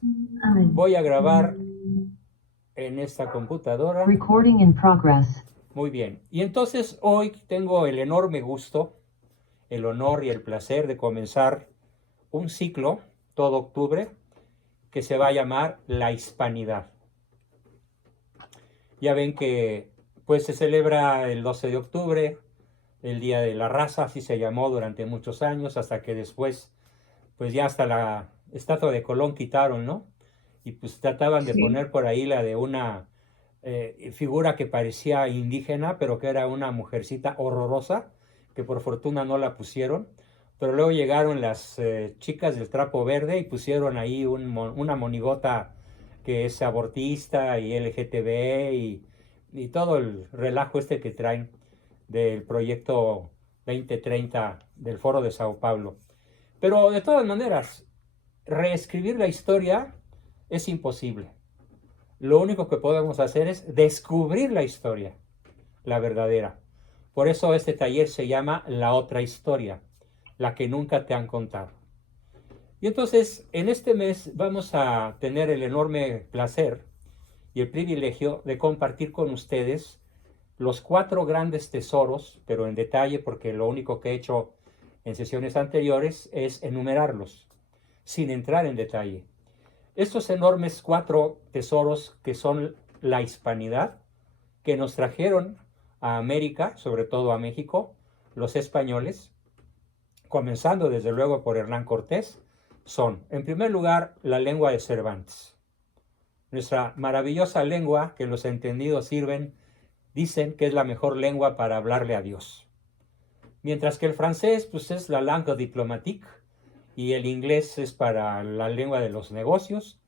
Voy a grabar en esta computadora. Recording in progress. Muy bien. Y entonces hoy tengo el enorme gusto, el honor y el placer de comenzar un ciclo todo octubre que se va a llamar La Hispanidad. Ya ven que pues se celebra el 12 de octubre, el Día de la Raza, así se llamó durante muchos años, hasta que después pues ya hasta la estatua de Colón quitaron, ¿no? Y pues trataban de Sí. poner por ahí la de una figura que parecía indígena, pero que era una mujercita horrorosa, que por fortuna no la pusieron. Pero luego llegaron las chicas del trapo verde y pusieron ahí una monigota que es abortista y LGTB y todo el relajo este que traen del proyecto 2030 del Foro de Sao Paulo. Pero de todas maneras, reescribir la historia es imposible. Lo único que podemos hacer es descubrir la historia, la verdadera. Por eso este taller se llama La otra historia, la que nunca te han contado. Y entonces, en este mes vamos a tener el enorme placer y el privilegio de compartir con ustedes los 4 grandes tesoros, pero en detalle porque lo único que he hecho en sesiones anteriores es enumerarlos, sin entrar en detalle. Estos enormes 4 tesoros que son la hispanidad, que nos trajeron a América, sobre todo a México, los españoles, comenzando desde luego por Hernán Cortés, son, en primer lugar, la lengua de Cervantes. Nuestra maravillosa lengua, que los entendidos dicen que es la mejor lengua para hablarle a Dios. Mientras que el francés, pues es la langue diplomatique, y el inglés es para la lengua de los negocios,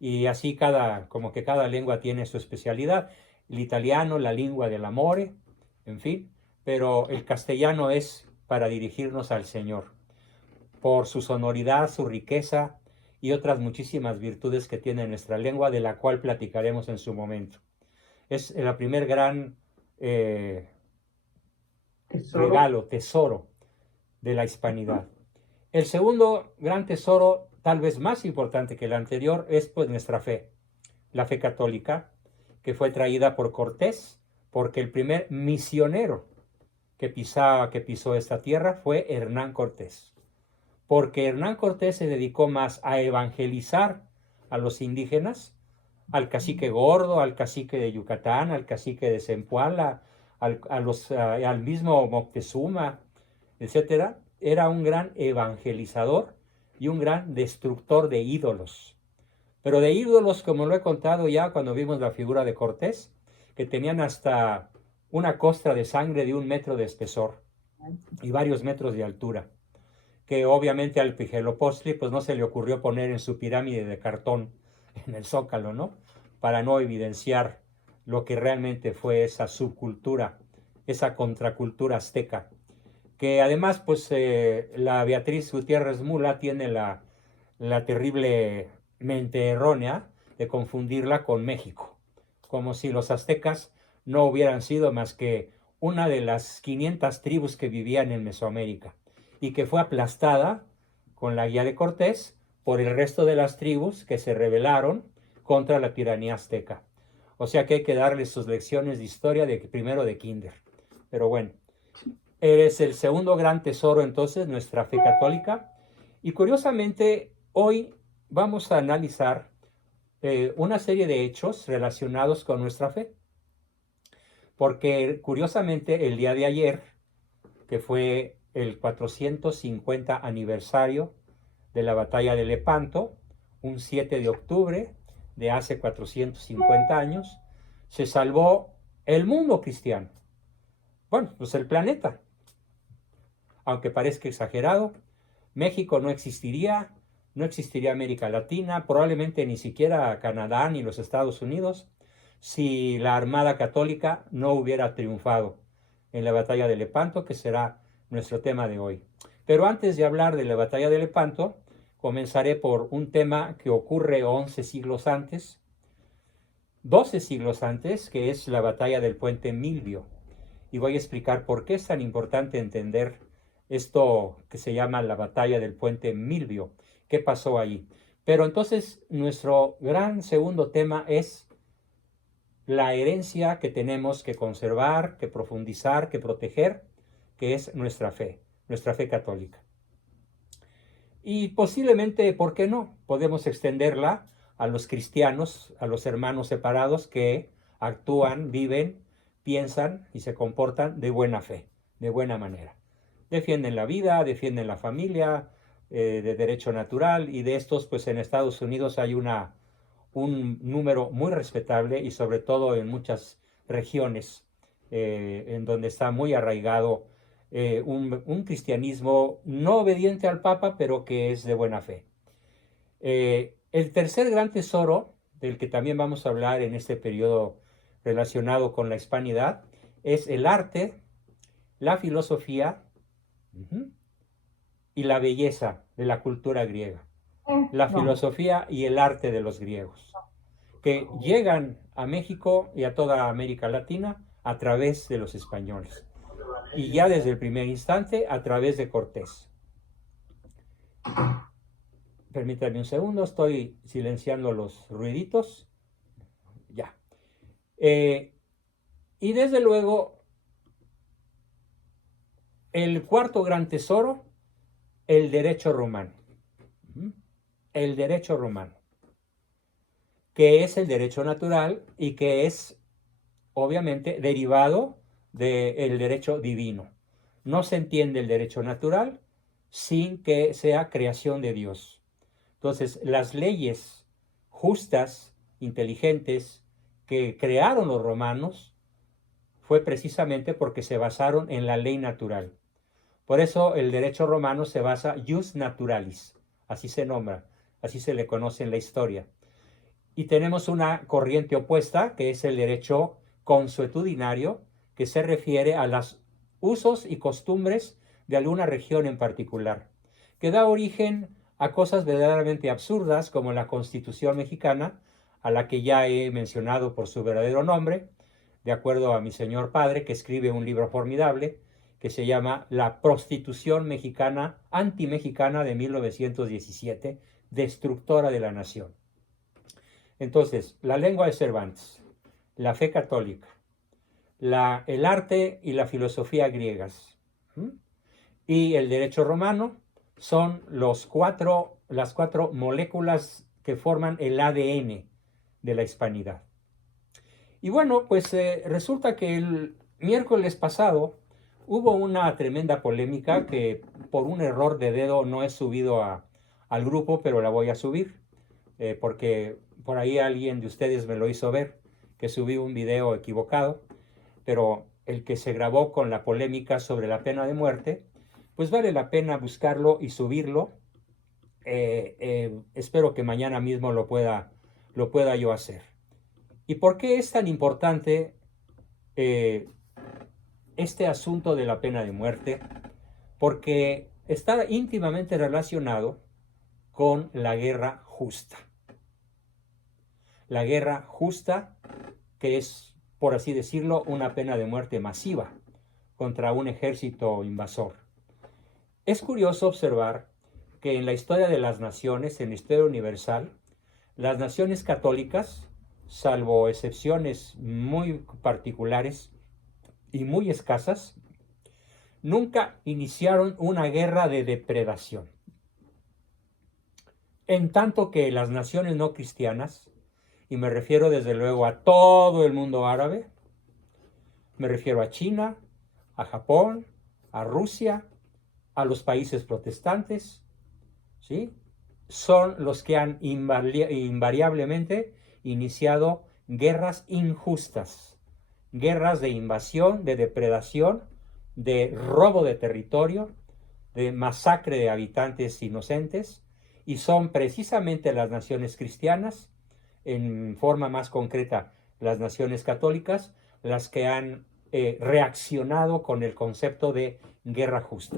y así como que cada lengua tiene su especialidad. El italiano, la lengua del amore, en fin, pero el castellano es para dirigirnos al Señor, por su sonoridad, su riqueza y otras muchísimas virtudes que tiene nuestra lengua, de la cual platicaremos en su momento. Es el primer gran regalo, tesoro de la hispanidad. El segundo gran tesoro, tal vez más importante que el anterior, es pues nuestra fe, la fe católica, que fue traída por Cortés, porque el primer misionero que pisó esta tierra fue Hernán Cortés. Porque Hernán Cortés se dedicó más a evangelizar a los indígenas, al cacique Gordo, al cacique de Yucatán, al cacique de Zempoala, al mismo Moctezuma, etcétera. Era un gran evangelizador y un gran destructor de ídolos. Pero de ídolos, como lo he contado ya cuando vimos la figura de Cortés, que tenían hasta una costra de sangre de 1 metro de espesor y varios metros de altura, que obviamente al Huitzilopochtli pues no se le ocurrió poner en su pirámide de cartón en el Zócalo, ¿no? Para no evidenciar lo que realmente fue esa subcultura, esa contracultura azteca, que además pues la Beatriz Gutiérrez Mula tiene la terrible mente errónea de confundirla con México, como si los aztecas no hubieran sido más que una de las 500 tribus que vivían en Mesoamérica y que fue aplastada con la guía de Cortés por el resto de las tribus que se rebelaron contra la tiranía azteca. O sea que hay que darles sus lecciones de historia de primero de kinder. Pero bueno, eres el segundo gran tesoro entonces, nuestra fe católica. Y curiosamente, hoy vamos a analizar una serie de hechos relacionados con nuestra fe. Porque curiosamente el día de ayer, que fue el 450 aniversario de la batalla de Lepanto, un 7 de octubre de hace 450 años, se salvó el mundo cristiano. Bueno, pues el planeta. Aunque parezca exagerado, México no existiría, no existiría América Latina, probablemente ni siquiera Canadá ni los Estados Unidos, si la Armada Católica no hubiera triunfado en la batalla de Lepanto, que será nuestro tema de hoy. Pero antes de hablar de la batalla de Lepanto, comenzaré por un tema que ocurre 11 siglos antes, 12 siglos antes, que es la batalla del puente Milvio. Y voy a explicar por qué es tan importante entender esto que se llama la batalla del puente Milvio. ¿Qué pasó ahí? Pero entonces nuestro gran segundo tema es la herencia que tenemos que conservar, que profundizar, que proteger, que es nuestra fe católica. Y posiblemente, ¿por qué no? Podemos extenderla a los cristianos, a los hermanos separados que actúan, viven, piensan y se comportan de buena fe, de buena manera. Defienden la vida, defienden la familia, de derecho natural, y de estos, pues en Estados Unidos hay un número muy respetable, y sobre todo en muchas regiones en donde está muy arraigado un cristianismo no obediente al Papa, pero que es de buena fe. El tercer gran tesoro, del que también vamos a hablar en este periodo relacionado con la hispanidad, es el arte, la filosofía y la belleza de la cultura griega. La filosofía y el arte de los griegos, que llegan a México y a toda América Latina a través de los españoles, y ya desde el primer instante a través de Cortés. Permítanme un segundo, estoy silenciando los ruiditos. Ya. Y desde luego, el cuarto gran tesoro, el derecho romano. El derecho romano, que es el derecho natural y que es obviamente derivado del derecho divino. No se entiende el derecho natural sin que sea creación de Dios. Entonces, las leyes justas, inteligentes, que crearon los romanos, fue precisamente porque se basaron en la ley natural. Por eso el derecho romano se basa jus naturalis, así se nombra, así se le conoce en la historia. Y tenemos una corriente opuesta, que es el derecho consuetudinario, que se refiere a los usos y costumbres de alguna región en particular, que da origen a cosas verdaderamente absurdas, como la Constitución mexicana, a la que ya he mencionado por su verdadero nombre, de acuerdo a mi señor padre, que escribe un libro formidable que se llama La Prostitución Mexicana, Antimexicana de 1917, destructora de la nación. Entonces, la lengua de Cervantes, la fe católica, el arte y la filosofía griegas, y el derecho romano son las cuatro moléculas que forman el ADN de la hispanidad. Y bueno, pues resulta que el miércoles pasado hubo una tremenda polémica que por un error de dedo no he subido al grupo, pero la voy a subir, porque por ahí alguien de ustedes me lo hizo ver, que subí un video equivocado, pero el que se grabó con la polémica sobre la pena de muerte, pues vale la pena buscarlo y subirlo. Espero que mañana mismo lo pueda yo hacer. ¿Y por qué es tan importante este asunto de la pena de muerte? Porque está íntimamente relacionado con la guerra justa. La guerra justa, que es, por así decirlo, una pena de muerte masiva contra un ejército invasor. Es curioso observar que en la historia de las naciones, en la historia universal, las naciones católicas, salvo excepciones muy particulares y muy escasas, nunca iniciaron una guerra de depredación. En tanto que las naciones no cristianas, y me refiero desde luego a todo el mundo árabe, me refiero a China, a Japón, a Rusia, a los países protestantes, ¿sí?, son los que han invariablemente iniciado guerras injustas, guerras de invasión, de depredación, de robo de territorio, de masacre de habitantes inocentes, y son precisamente las naciones cristianas, en forma más concreta las naciones católicas, las que han reaccionado con el concepto de guerra justa.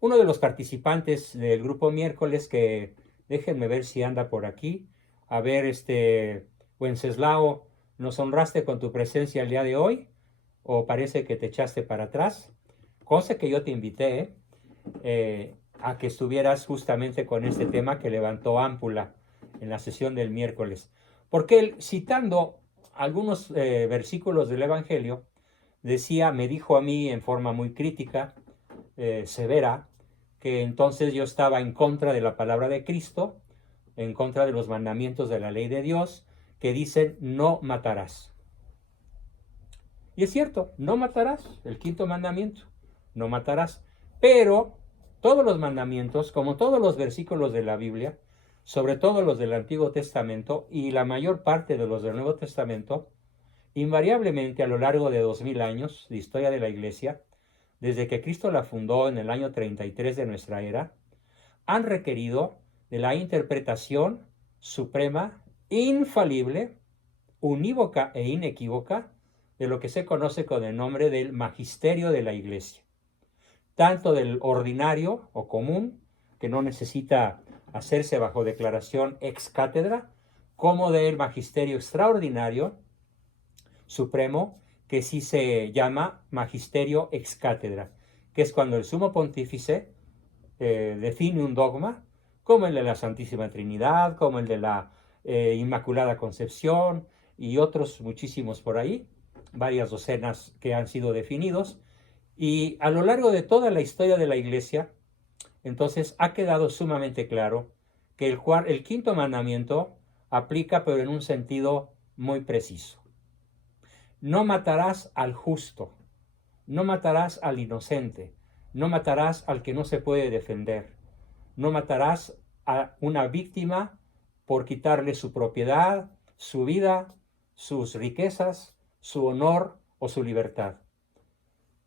Uno de los participantes del grupo miércoles, que déjenme ver si anda por aquí, a ver, Wenceslao, ¿nos honraste con tu presencia el día de hoy? ¿O parece que te echaste para atrás? Conste que yo te invité, a que estuvieras justamente con este tema que levantó Ámpula en la sesión del miércoles. Porque él, citando algunos versículos del Evangelio, decía, me dijo a mí en forma muy crítica, severa, que entonces yo estaba en contra de la palabra de Cristo, en contra de los mandamientos de la ley de Dios, que dicen no matarás. Y es cierto, no matarás, el quinto mandamiento, no matarás. Pero todos los mandamientos, como todos los versículos de la Biblia, sobre todo los del Antiguo Testamento y la mayor parte de los del Nuevo Testamento, invariablemente a lo largo de 2000 años de historia de la Iglesia, desde que Cristo la fundó en el año 33 de nuestra era, han requerido de la interpretación suprema, infalible, unívoca e inequívoca de lo que se conoce con el nombre del magisterio de la Iglesia, tanto del ordinario o común, que no necesita hacerse bajo declaración ex cátedra, como del magisterio extraordinario, supremo, que sí se llama magisterio ex cátedra, que es cuando el sumo pontífice define un dogma, como el de la Santísima Trinidad, como el de la Inmaculada Concepción y otros muchísimos por ahí, varias docenas que han sido definidos, y a lo largo de toda la historia de la Iglesia, entonces ha quedado sumamente claro que el quinto mandamiento aplica, pero en un sentido muy preciso. No matarás al justo, no matarás al inocente, no matarás al que no se puede defender, no matarás a una víctima por quitarle su propiedad, su vida, sus riquezas, su honor o su libertad.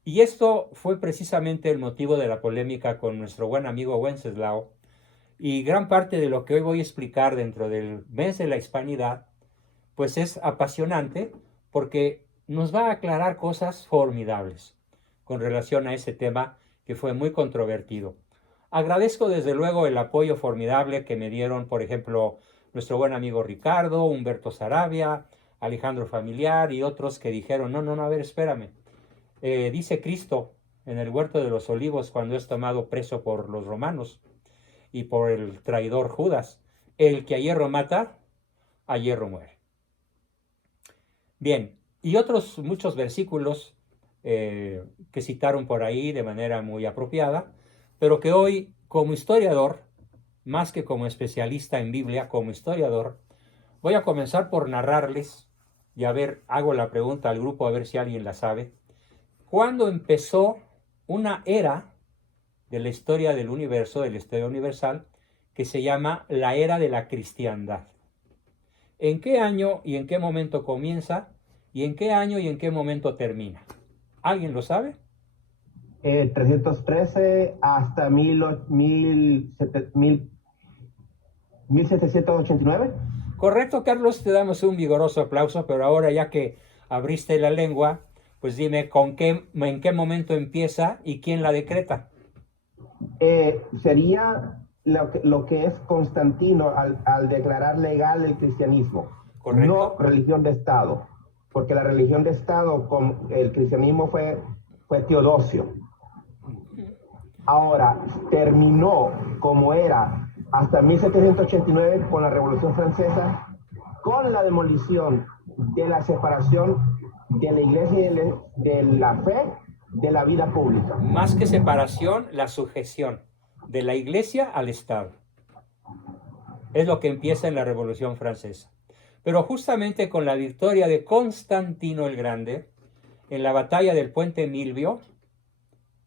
Y esto fue precisamente el motivo de la polémica con nuestro buen amigo Wenceslao, y gran parte de lo que hoy voy a explicar dentro del mes de la Hispanidad, pues es apasionante porque nos va a aclarar cosas formidables con relación a ese tema que fue muy controvertido. Agradezco desde luego el apoyo formidable que me dieron, por ejemplo, nuestro buen amigo Ricardo, Humberto Sarabia, Alejandro Familiar y otros que dijeron, no, a ver, espérame. Dice Cristo en el huerto de los olivos cuando es tomado preso por los romanos y por el traidor Judas, el que a hierro mata, a hierro muere. Bien, y otros muchos versículos que citaron por ahí de manera muy apropiada, pero que hoy como historiador, más que como especialista en Biblia, como historiador, voy a comenzar por narrarles, y a ver, hago la pregunta al grupo a ver si alguien la sabe, ¿cuándo empezó una era de la historia del universo, de la historia universal, que se llama la era de la cristiandad? ¿En qué año y en qué momento comienza? ¿Y en qué año y en qué momento termina? ¿Alguien lo sabe? 313 hasta 1789. Correcto, Carlos, te damos un vigoroso aplauso, pero ahora ya que abriste la lengua, pues dime en qué momento empieza y quién la decreta. Sería lo que es Constantino al declarar legal el cristianismo. Correcto. No religión de Estado, porque la religión de Estado con el cristianismo fue Teodosio. Ahora, terminó como era hasta 1789 con la Revolución Francesa, con la demolición de la separación de la iglesia y de la fe de la vida pública. Más que separación, la sujeción de la iglesia al Estado. Es lo que empieza en la Revolución Francesa. Pero justamente con la victoria de Constantino el Grande, en la batalla del Puente Milvio,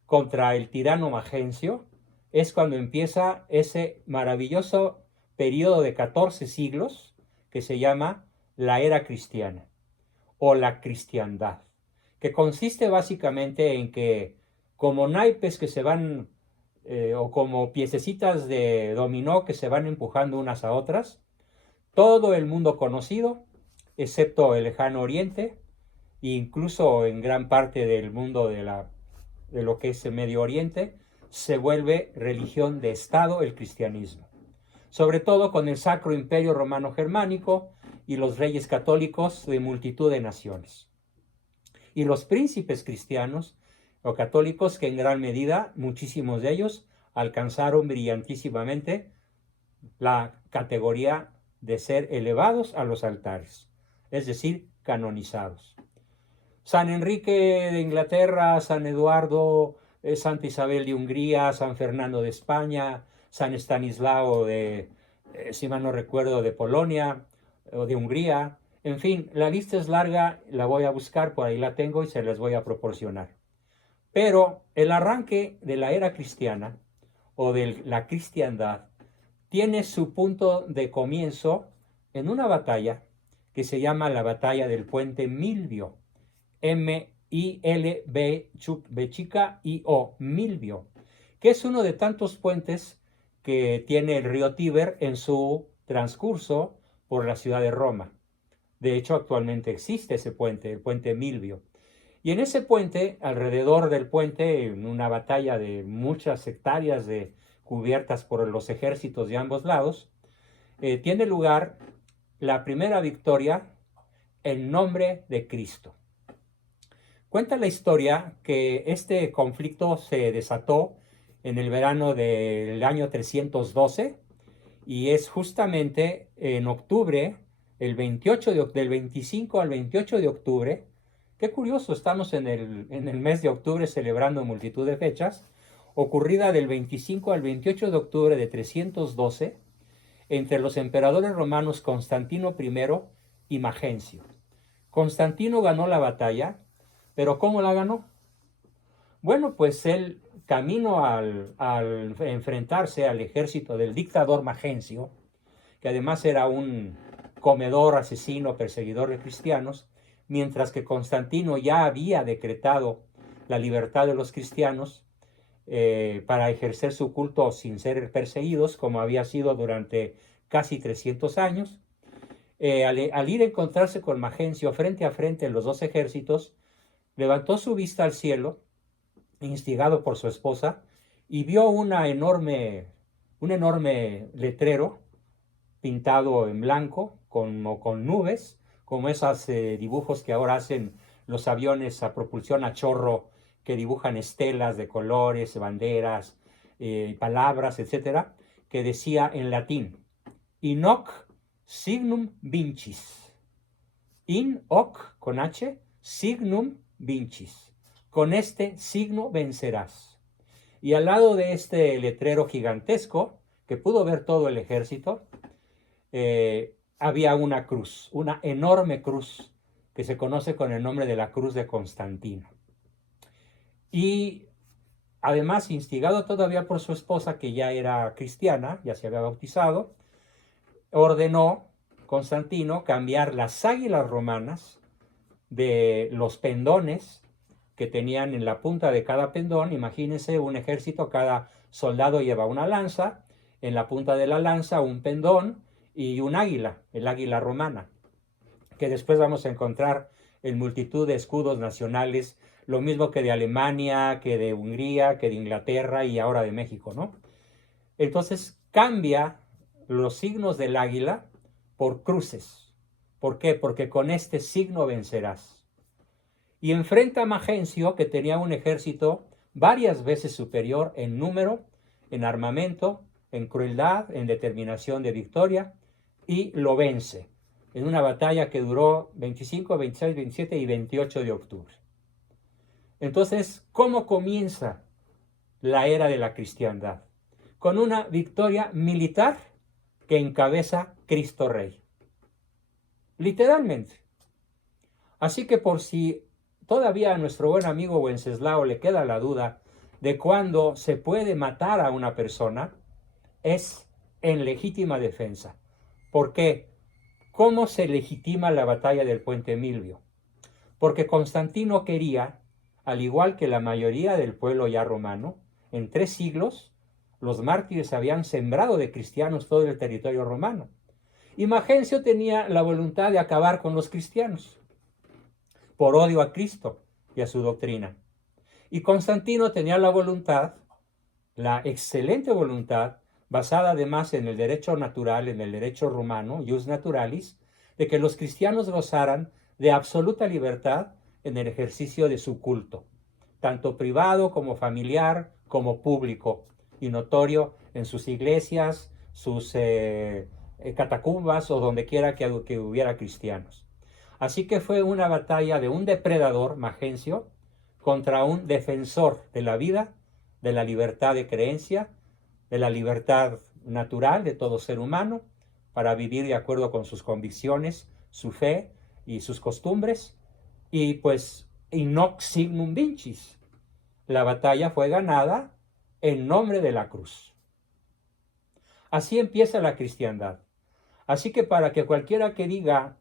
contra el tirano Magencio, es cuando empieza ese maravilloso periodo de 14 siglos que se llama la era cristiana o la cristiandad, que consiste básicamente en que como naipes que se van o como piececitas de dominó que se van empujando unas a otras, todo el mundo conocido, excepto el lejano oriente, e incluso en gran parte del mundo de lo que es el Medio Oriente, se vuelve religión de Estado el cristianismo. Sobre todo con el Sacro Imperio Romano Germánico y los reyes católicos de multitud de naciones. Y los príncipes cristianos o católicos que en gran medida, muchísimos de ellos, alcanzaron brillantísimamente la categoría de ser elevados a los altares, es decir, canonizados. San Enrique de Inglaterra, San Eduardo, Santa Isabel de Hungría, San Fernando de España, San Estanislao de, si mal no recuerdo, de Polonia o de Hungría. En fin, la lista es larga, la voy a buscar, por ahí la tengo y se les voy a proporcionar. Pero el arranque de la era cristiana o de la cristiandad tiene su punto de comienzo en una batalla que se llama la batalla del puente Milvio, M-I-L-B-chica-I-O, Milvio, que es uno de tantos puentes que tiene el río Tíber en su transcurso por la ciudad de Roma. De hecho, actualmente existe ese puente, el puente Milvio. Y en ese puente, alrededor del puente, en una batalla de muchas hectáreas cubiertas por los ejércitos de ambos lados, tiene lugar la primera victoria en nombre de Cristo. Cuenta la historia que este conflicto se desató en el verano del año 312 y es justamente en octubre, del 25 al 28 de octubre. Qué curioso, estamos en el mes de octubre celebrando multitud de fechas, ocurrida del 25 al 28 de octubre de 312 entre los emperadores romanos Constantino I y Magencio. Constantino ganó la batalla, pero ¿cómo la ganó? Bueno, pues él, camino al enfrentarse al ejército del dictador Magencio, que además era un comedor, asesino, perseguidor de cristianos, mientras que Constantino ya había decretado la libertad de los cristianos para ejercer su culto sin ser perseguidos, como había sido durante casi 300 años. Al ir a encontrarse con Magencio frente a frente en los dos ejércitos, levantó su vista al cielo, instigado por su esposa, y vio un enorme letrero pintado en blanco, con nubes, como esos dibujos que ahora hacen los aviones a propulsión a chorro, que dibujan estelas de colores, banderas, palabras, etcétera, que decía en latín: in hoc signum vincis. In hoc, con H, signum vincis. Con este signo vencerás. Y al lado de este letrero gigantesco, que pudo ver todo el ejército, había una cruz, una enorme cruz, que se conoce con el nombre de la Cruz de Constantino. Y además, instigado todavía por su esposa, que ya era cristiana, ya se había bautizado, ordenó Constantino cambiar las águilas romanas de los pendones que tenían en la punta de cada pendón. Imagínense un ejército, cada soldado lleva una lanza, en la punta de la lanza un pendón y un águila, el águila romana, que después vamos a encontrar en multitud de escudos nacionales, lo mismo que de Alemania, que de Hungría, que de Inglaterra y ahora de México, ¿no? Entonces cambia los signos del águila por cruces. ¿Por qué? Porque con este signo vencerás. Y enfrenta a Magencio, que tenía un ejército varias veces superior en número, en armamento, en crueldad, en determinación de victoria, y lo vence en una batalla que duró 25, 26, 27 y 28 de octubre. Entonces, ¿cómo comienza la era de la cristiandad? Con una victoria militar que encabeza Cristo Rey. Literalmente. Así que por si todavía a nuestro buen amigo Wenceslao le queda la duda de cuándo se puede matar a una persona, es en legítima defensa. ¿Por qué? ¿Cómo se legitima la batalla del puente Milvio? Porque Constantino quería, al igual que la mayoría del pueblo ya romano, en 3 siglos, los mártires habían sembrado de cristianos todo el territorio romano. Y Magencio tenía la voluntad de acabar con los cristianos, por odio a Cristo y a su doctrina. Y Constantino tenía la voluntad, la excelente voluntad, basada además en el derecho natural, en el derecho romano, ius naturalis, de que los cristianos gozaran de absoluta libertad en el ejercicio de su culto, tanto privado como familiar, como público, y notorio en sus iglesias, sus catacumbas o donde quiera que hubiera cristianos. Así que fue una batalla de un depredador, Magencio, contra un defensor de la vida, de la libertad de creencia, de la libertad natural de todo ser humano, para vivir de acuerdo con sus convicciones, su fe y sus costumbres. Y pues, in hoc signum vincis. La batalla fue ganada en nombre de la cruz. Así empieza la cristiandad. Así que para que cualquiera que diga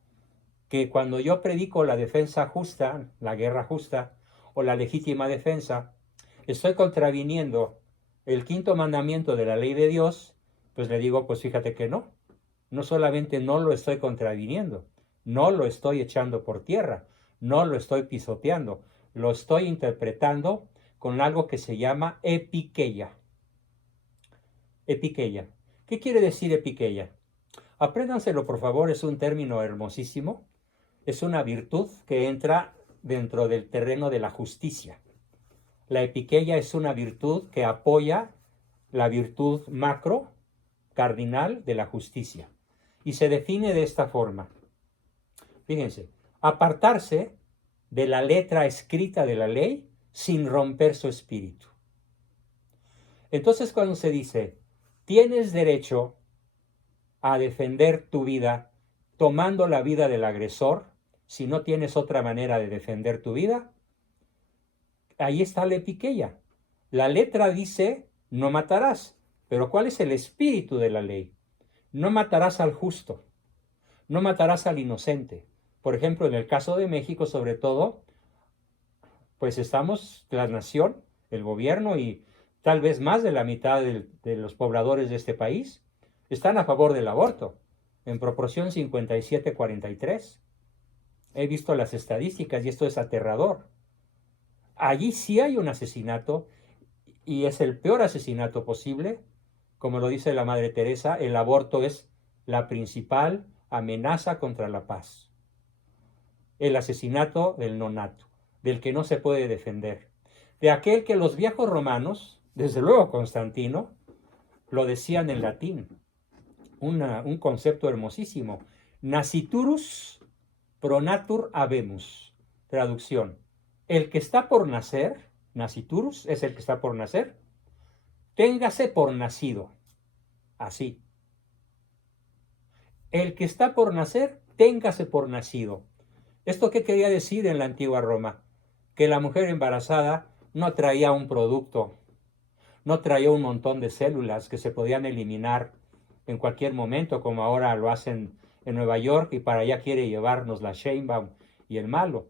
que cuando yo predico la defensa justa, la guerra justa o la legítima defensa, estoy contraviniendo el quinto mandamiento de la ley de Dios, pues le digo, pues fíjate que no. No solamente no lo estoy contraviniendo, no lo estoy echando por tierra, no lo estoy pisoteando, lo estoy interpretando con algo que se llama epikeia. Epikeia. ¿Qué quiere decir epikeia? Apréndanselo, por favor, es un término hermosísimo. Es una virtud que entra dentro del terreno de la justicia. La epikeia es una virtud que apoya la virtud macro, cardinal de la justicia. Y se define de esta forma. Fíjense, apartarse de la letra escrita de la ley sin romper su espíritu. Entonces, cuando se dice, tienes derecho a defender tu vida tomando la vida del agresor, si no tienes otra manera de defender tu vida, ahí está la epikeia. La letra dice, no matarás, pero ¿cuál es el espíritu de la ley? No matarás al justo, no matarás al inocente. Por ejemplo, en el caso de México, sobre todo, pues estamos, la nación, el gobierno y tal vez más de la mitad de los pobladores de este país están a favor del aborto, en proporción 57-43. He visto las estadísticas y esto es aterrador. Allí sí hay un asesinato y es el peor asesinato posible. Como lo dice la Madre Teresa, el aborto es la principal amenaza contra la paz. El asesinato del nonato, del que no se puede defender, de aquel que los viejos romanos, desde luego Constantino, lo decían en latín, un concepto hermosísimo, nasciturus pro natur habemus, traducción, el que está por nacer, nasciturus es el que está por nacer, téngase por nacido, así. El que está por nacer, téngase por nacido. ¿Esto qué quería decir en la antigua Roma? Que la mujer embarazada no traía un producto, no traía un montón de células que se podían eliminar en cualquier momento, como ahora lo hacen en Nueva York y para allá quiere llevarnos la Sheinbaum y el malo.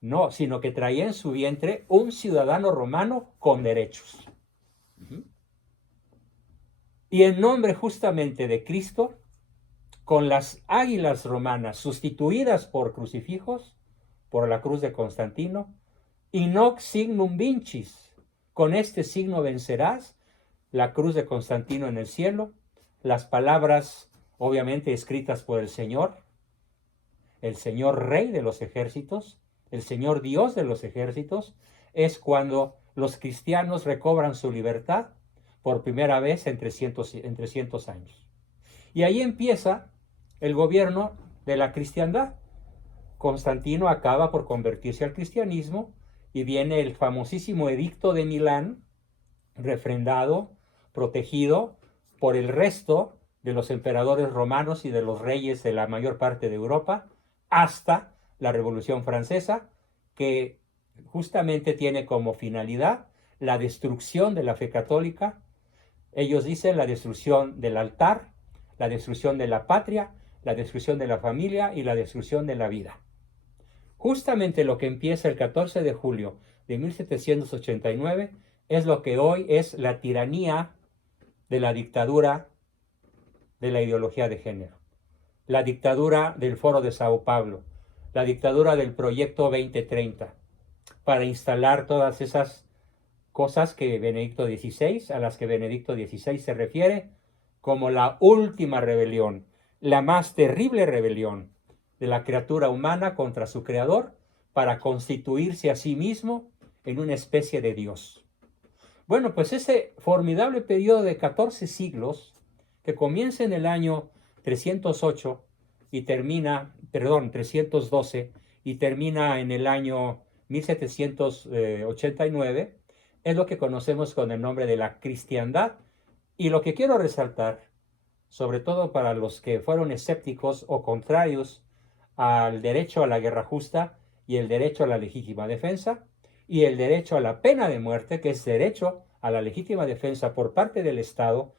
No, sino que traía en su vientre un ciudadano romano con derechos. Y en nombre justamente de Cristo, con las águilas romanas sustituidas por crucifijos, por la cruz de Constantino, in hoc signum vincis, con este signo vencerás, la cruz de Constantino en el cielo, las palabras obviamente escritas por el Señor Rey de los ejércitos, el Señor Dios de los ejércitos, es cuando los cristianos recobran su libertad por primera vez en 300 años. Y ahí empieza el gobierno de la cristiandad. Constantino acaba por convertirse al cristianismo y viene el famosísimo Edicto de Milán, refrendado, protegido por el resto de los emperadores romanos y de los reyes de la mayor parte de Europa, hasta la Revolución Francesa, que justamente tiene como finalidad la destrucción de la fe católica. Ellos dicen la destrucción del altar, la destrucción de la patria, la destrucción de la familia y la destrucción de la vida. Justamente lo que empieza el 14 de julio de 1789 es lo que hoy es la tiranía de la dictadura de la ideología de género, la dictadura del Foro de Sao Paulo, la dictadura del Proyecto 2030, para instalar todas esas cosas que Benedicto XVI, a las que Benedicto XVI se refiere como la última rebelión, la más terrible rebelión de la criatura humana contra su creador para constituirse a sí mismo en una especie de Dios. Bueno, pues ese formidable periodo de 14 siglos, que comienza en el año 308 y termina, perdón, 312 y termina en el año 1789, es lo que conocemos con el nombre de la cristiandad. Y lo que quiero resaltar, sobre todo para los que fueron escépticos o contrarios al derecho a la guerra justa y el derecho a la legítima defensa, y el derecho a la pena de muerte, que es derecho a la legítima defensa por parte del Estado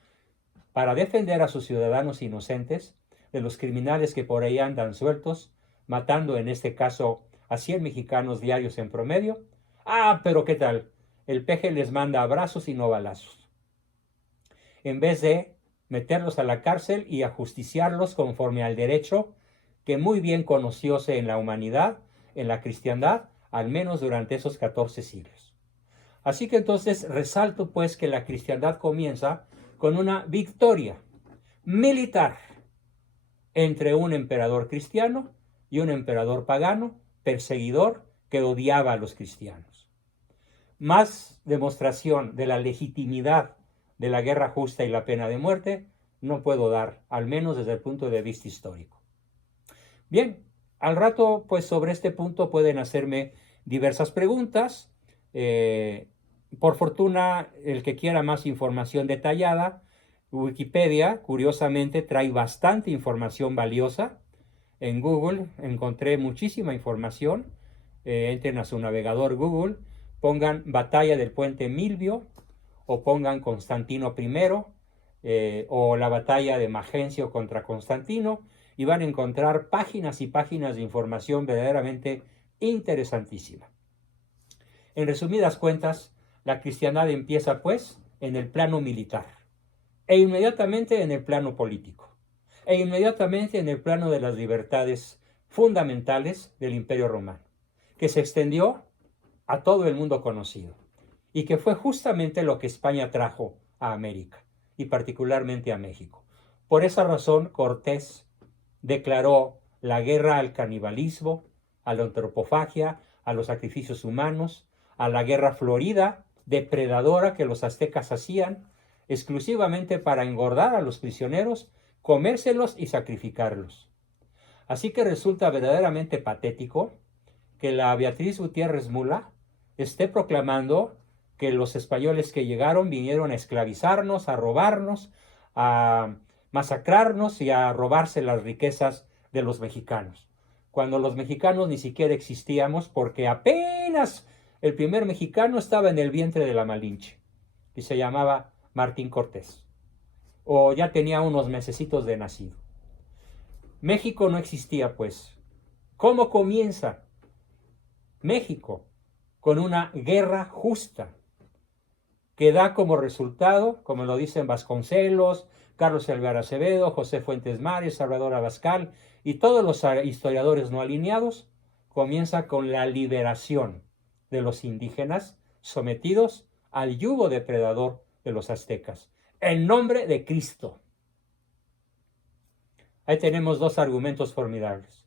para defender a sus ciudadanos inocentes de los criminales que por ahí andan sueltos, matando en este caso a 100 mexicanos diarios en promedio. Ah, pero ¿qué tal? El peje les manda abrazos y no balazos. En vez de meterlos a la cárcel y ajusticiarlos conforme al derecho que muy bien conocióse en la humanidad, en la cristiandad, al menos durante esos 14 siglos. Así que entonces resalto pues que la cristiandad comienza con una victoria militar entre un emperador cristiano y un emperador pagano, perseguidor, que odiaba a los cristianos. Más demostración de la legitimidad de la guerra justa y la pena de muerte no puedo dar, al menos desde el punto de vista histórico. Bien, al rato, pues sobre este punto pueden hacerme diversas preguntas. Por fortuna, el que quiera más información detallada, Wikipedia, curiosamente, trae bastante información valiosa. En Google encontré muchísima información. Entren a su navegador Google, pongan Batalla del Puente Milvio, o pongan Constantino I, o la batalla de Magencio contra Constantino, y van a encontrar páginas y páginas de información verdaderamente interesantísima. En resumidas cuentas, la cristiandad empieza pues en el plano militar, e inmediatamente en el plano político, e inmediatamente en el plano de las libertades fundamentales del Imperio Romano, que se extendió a todo el mundo conocido, y que fue justamente lo que España trajo a América, y particularmente a México. Por esa razón, Cortés declaró la guerra al canibalismo, a la antropofagia, a los sacrificios humanos, a la guerra florida, depredadora que los aztecas hacían, exclusivamente para engordar a los prisioneros, comérselos y sacrificarlos. Así que resulta verdaderamente patético que la Beatriz Gutiérrez Mula esté proclamando que los españoles que llegaron vinieron a esclavizarnos, a robarnos, a masacrarnos y a robarse las riquezas de los mexicanos, cuando los mexicanos ni siquiera existíamos, porque apenas el primer mexicano estaba en el vientre de la Malinche y se llamaba Martín Cortés, o ya tenía unos mesecitos de nacido. México no existía, pues. ¿Cómo comienza México? Con una guerra justa, que da como resultado, como lo dicen Vasconcelos, Carlos Alvear Acevedo, José Fuentes Mares, Salvador Abascal y todos los historiadores no alineados, comienza con la liberación de los indígenas sometidos al yugo depredador de los aztecas, en nombre de Cristo. Ahí tenemos dos argumentos formidables.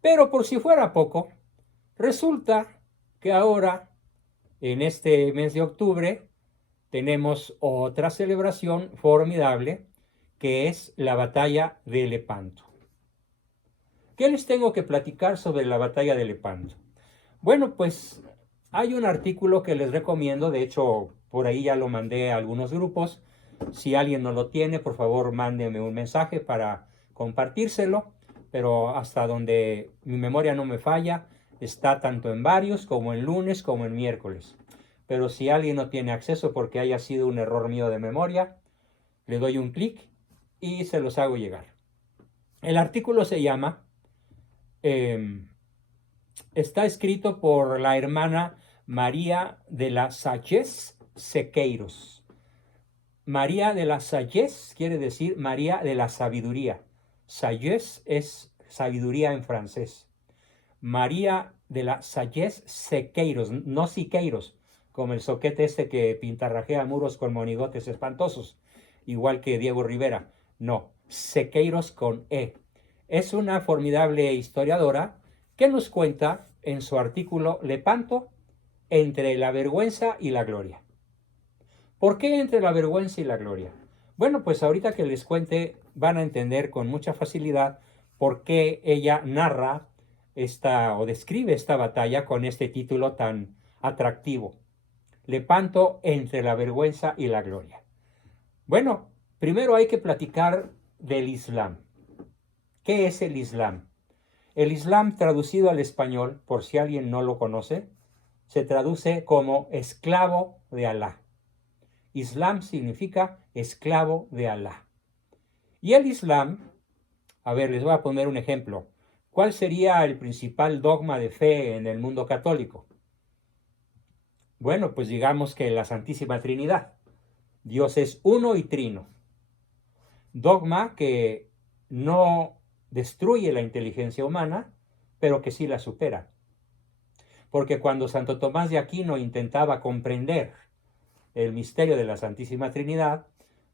Pero por si fuera poco, resulta que ahora, en este mes de octubre, tenemos otra celebración formidable, que es la batalla de Lepanto. ¿Qué les tengo que platicar sobre la batalla de Lepanto? Bueno, pues hay un artículo que les recomiendo, de hecho, por ahí ya lo mandé a algunos grupos. Si alguien no lo tiene, por favor, mándeme un mensaje para compartírselo, pero hasta donde mi memoria no me falla, está tanto en varios, como en lunes, como en miércoles. Pero si alguien no tiene acceso porque haya sido un error mío de memoria, le doy un clic y se los hago llegar. El artículo se llama, está escrito por la hermana María de la Sagesse Sequeiros. María de la Sagesse quiere decir María de la Sabiduría. Sagesse es sabiduría en francés. María de la Sagesse Sequeiros, no Siqueiros, como el soquete este que pintarrajea muros con monigotes espantosos, igual que Diego Rivera. No, Sequeiros con E. Es una formidable historiadora que nos cuenta en su artículo Lepanto, entre la vergüenza y la gloria. ¿Por qué entre la vergüenza y la gloria? Bueno, pues ahorita que les cuente van a entender con mucha facilidad por qué ella narra o describe esta batalla con este título tan atractivo. Lepanto entre la vergüenza y la gloria. Bueno, primero hay que platicar del Islam. ¿Qué es el Islam? El Islam, traducido al español, por si alguien no lo conoce, se traduce como esclavo de Alá. Islam significa esclavo de Alá. Y el Islam, a ver, les voy a poner un ejemplo. ¿Cuál sería el principal dogma de fe en el mundo católico? Bueno, pues digamos que la Santísima Trinidad. Dios es uno y trino. Dogma que no destruye la inteligencia humana, pero que sí la supera. Porque cuando Santo Tomás de Aquino intentaba comprender el misterio de la Santísima Trinidad,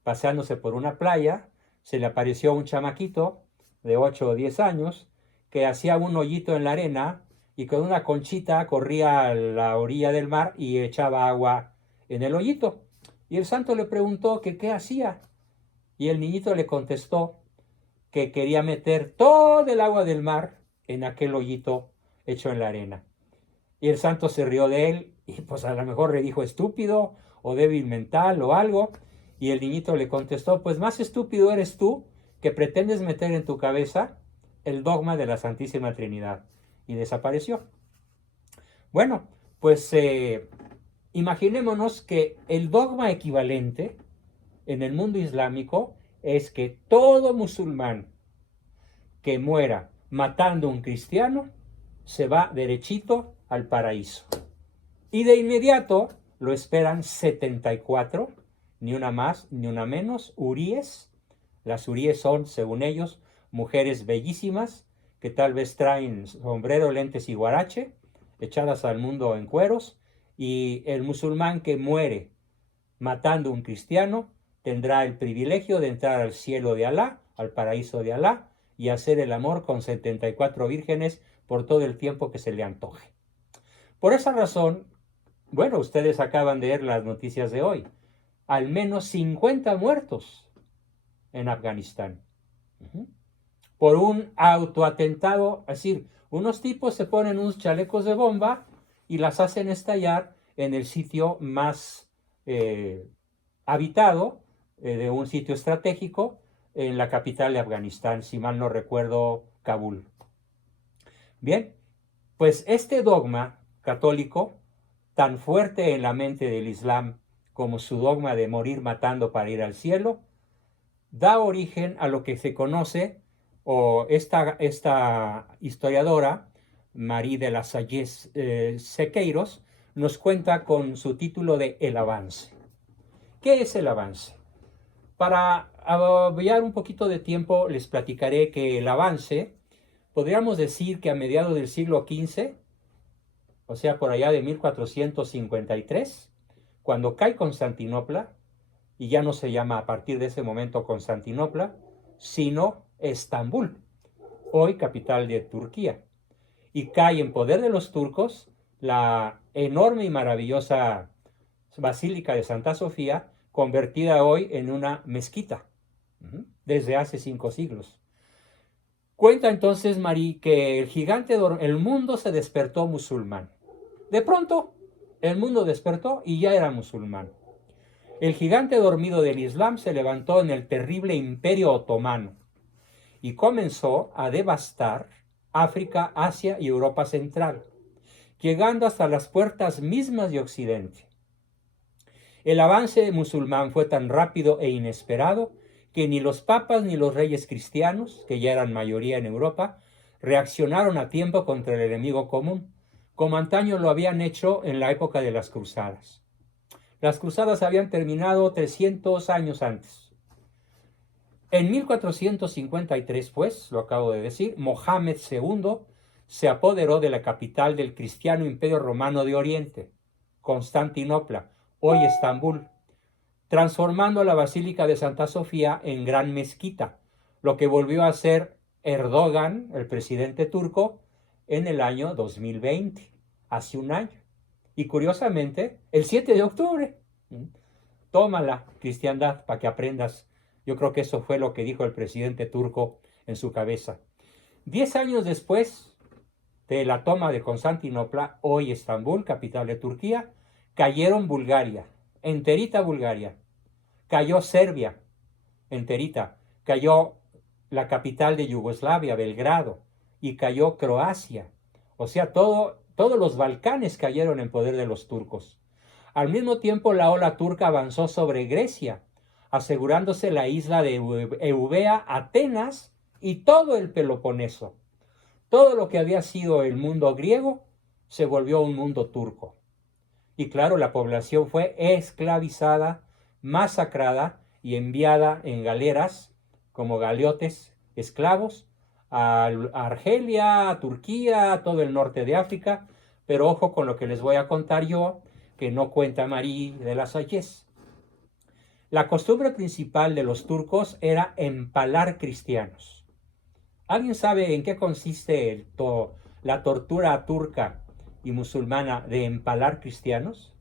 paseándose por una playa, se le apareció un chamaquito de 8 o 10 años que hacía un hoyito en la arena y con una conchita corría a la orilla del mar y echaba agua en el hoyito. Y el santo le preguntó que qué hacía. Y el niñito le contestó que quería meter todo el agua del mar en aquel hoyito hecho en la arena. Y el santo se rió de él y pues a lo mejor le dijo estúpido o débil mental o algo. Y el niñito le contestó, pues más estúpido eres tú que pretendes meter en tu cabeza el dogma de la Santísima Trinidad. Y desapareció. Bueno, pues imaginémonos que el dogma equivalente en el mundo islámico es que todo musulmán que muera matando a un cristiano se va derechito al paraíso. Y de inmediato lo esperan 74, ni una más ni una menos, huríes. Las huríes son, según ellos, mujeres bellísimas que tal vez traen sombrero, lentes y guarache, echadas al mundo en cueros, y el musulmán que muere matando a un cristiano tendrá el privilegio de entrar al cielo de Alá, al paraíso de Alá, y hacer el amor con 74 vírgenes por todo el tiempo que se le antoje. Por esa razón, bueno, ustedes acaban de ver las noticias de hoy. Al menos 50 muertos en Afganistán. Por un autoatentado, es decir, unos tipos se ponen unos chalecos de bomba y las hacen estallar en el sitio más habitado, de un sitio estratégico, en la capital de Afganistán, si mal no recuerdo, Kabul. Bien, pues este dogma católico, tan fuerte en la mente del Islam como su dogma de morir matando para ir al cielo, da origen a lo que se conoce, o esta historiadora, Marie de la Salle Sequeiros, nos cuenta con su título de El Avance. ¿Qué es el avance? Para obviar un poquito de tiempo, les platicaré que el avance, podríamos decir que a mediados del siglo XV, o sea, por allá de 1453, cuando cae Constantinopla, y ya no se llama a partir de ese momento Constantinopla, sino Estambul, hoy capital de Turquía, y cae en poder de los turcos la enorme y maravillosa Basílica de Santa Sofía, convertida hoy en una mezquita, desde hace 5 siglos. Cuenta entonces Marie que el mundo se despertó musulmán. De pronto, el mundo despertó y ya era musulmán. El gigante dormido del Islam se levantó en el terrible imperio otomano y comenzó a devastar África, Asia y Europa Central, llegando hasta las puertas mismas de Occidente. El avance musulmán fue tan rápido e inesperado que ni los papas ni los reyes cristianos, que ya eran mayoría en Europa, reaccionaron a tiempo contra el enemigo común, como antaño lo habían hecho en la época de las cruzadas. Las cruzadas habían terminado 300 años antes. En 1453, pues, lo acabo de decir, Mohammed II se apoderó de la capital del cristiano imperio romano de Oriente, Constantinopla, hoy Estambul, transformando la Basílica de Santa Sofía en gran mezquita, lo que volvió a ser Erdogan, el presidente turco, en el año 2020, hace un año. Y curiosamente, el 7 de octubre. tómala, cristiandad, para que aprendas. Yo creo que eso fue lo que dijo el presidente turco en su cabeza. 10 años después de la toma de Constantinopla, hoy Estambul, capital de Turquía, cayeron Bulgaria, enterita Bulgaria, cayó Serbia, enterita, cayó la capital de Yugoslavia, Belgrado, y cayó Croacia. O sea, todos los Balcanes cayeron en poder de los turcos. Al mismo tiempo, la ola turca avanzó sobre Grecia, asegurándose la isla de Eubea, Atenas y todo el Peloponeso. Todo lo que había sido el mundo griego se volvió un mundo turco. Y claro, la población fue esclavizada, masacrada y enviada en galeras como galeotes esclavos a Argelia, a Turquía, a todo el norte de África. Pero ojo con lo que les voy a contar yo, que no cuenta Marie de la Salles. La costumbre principal de los turcos era empalar cristianos. ¿Alguien sabe en qué consiste la tortura turca y musulmana de empalar cristianos?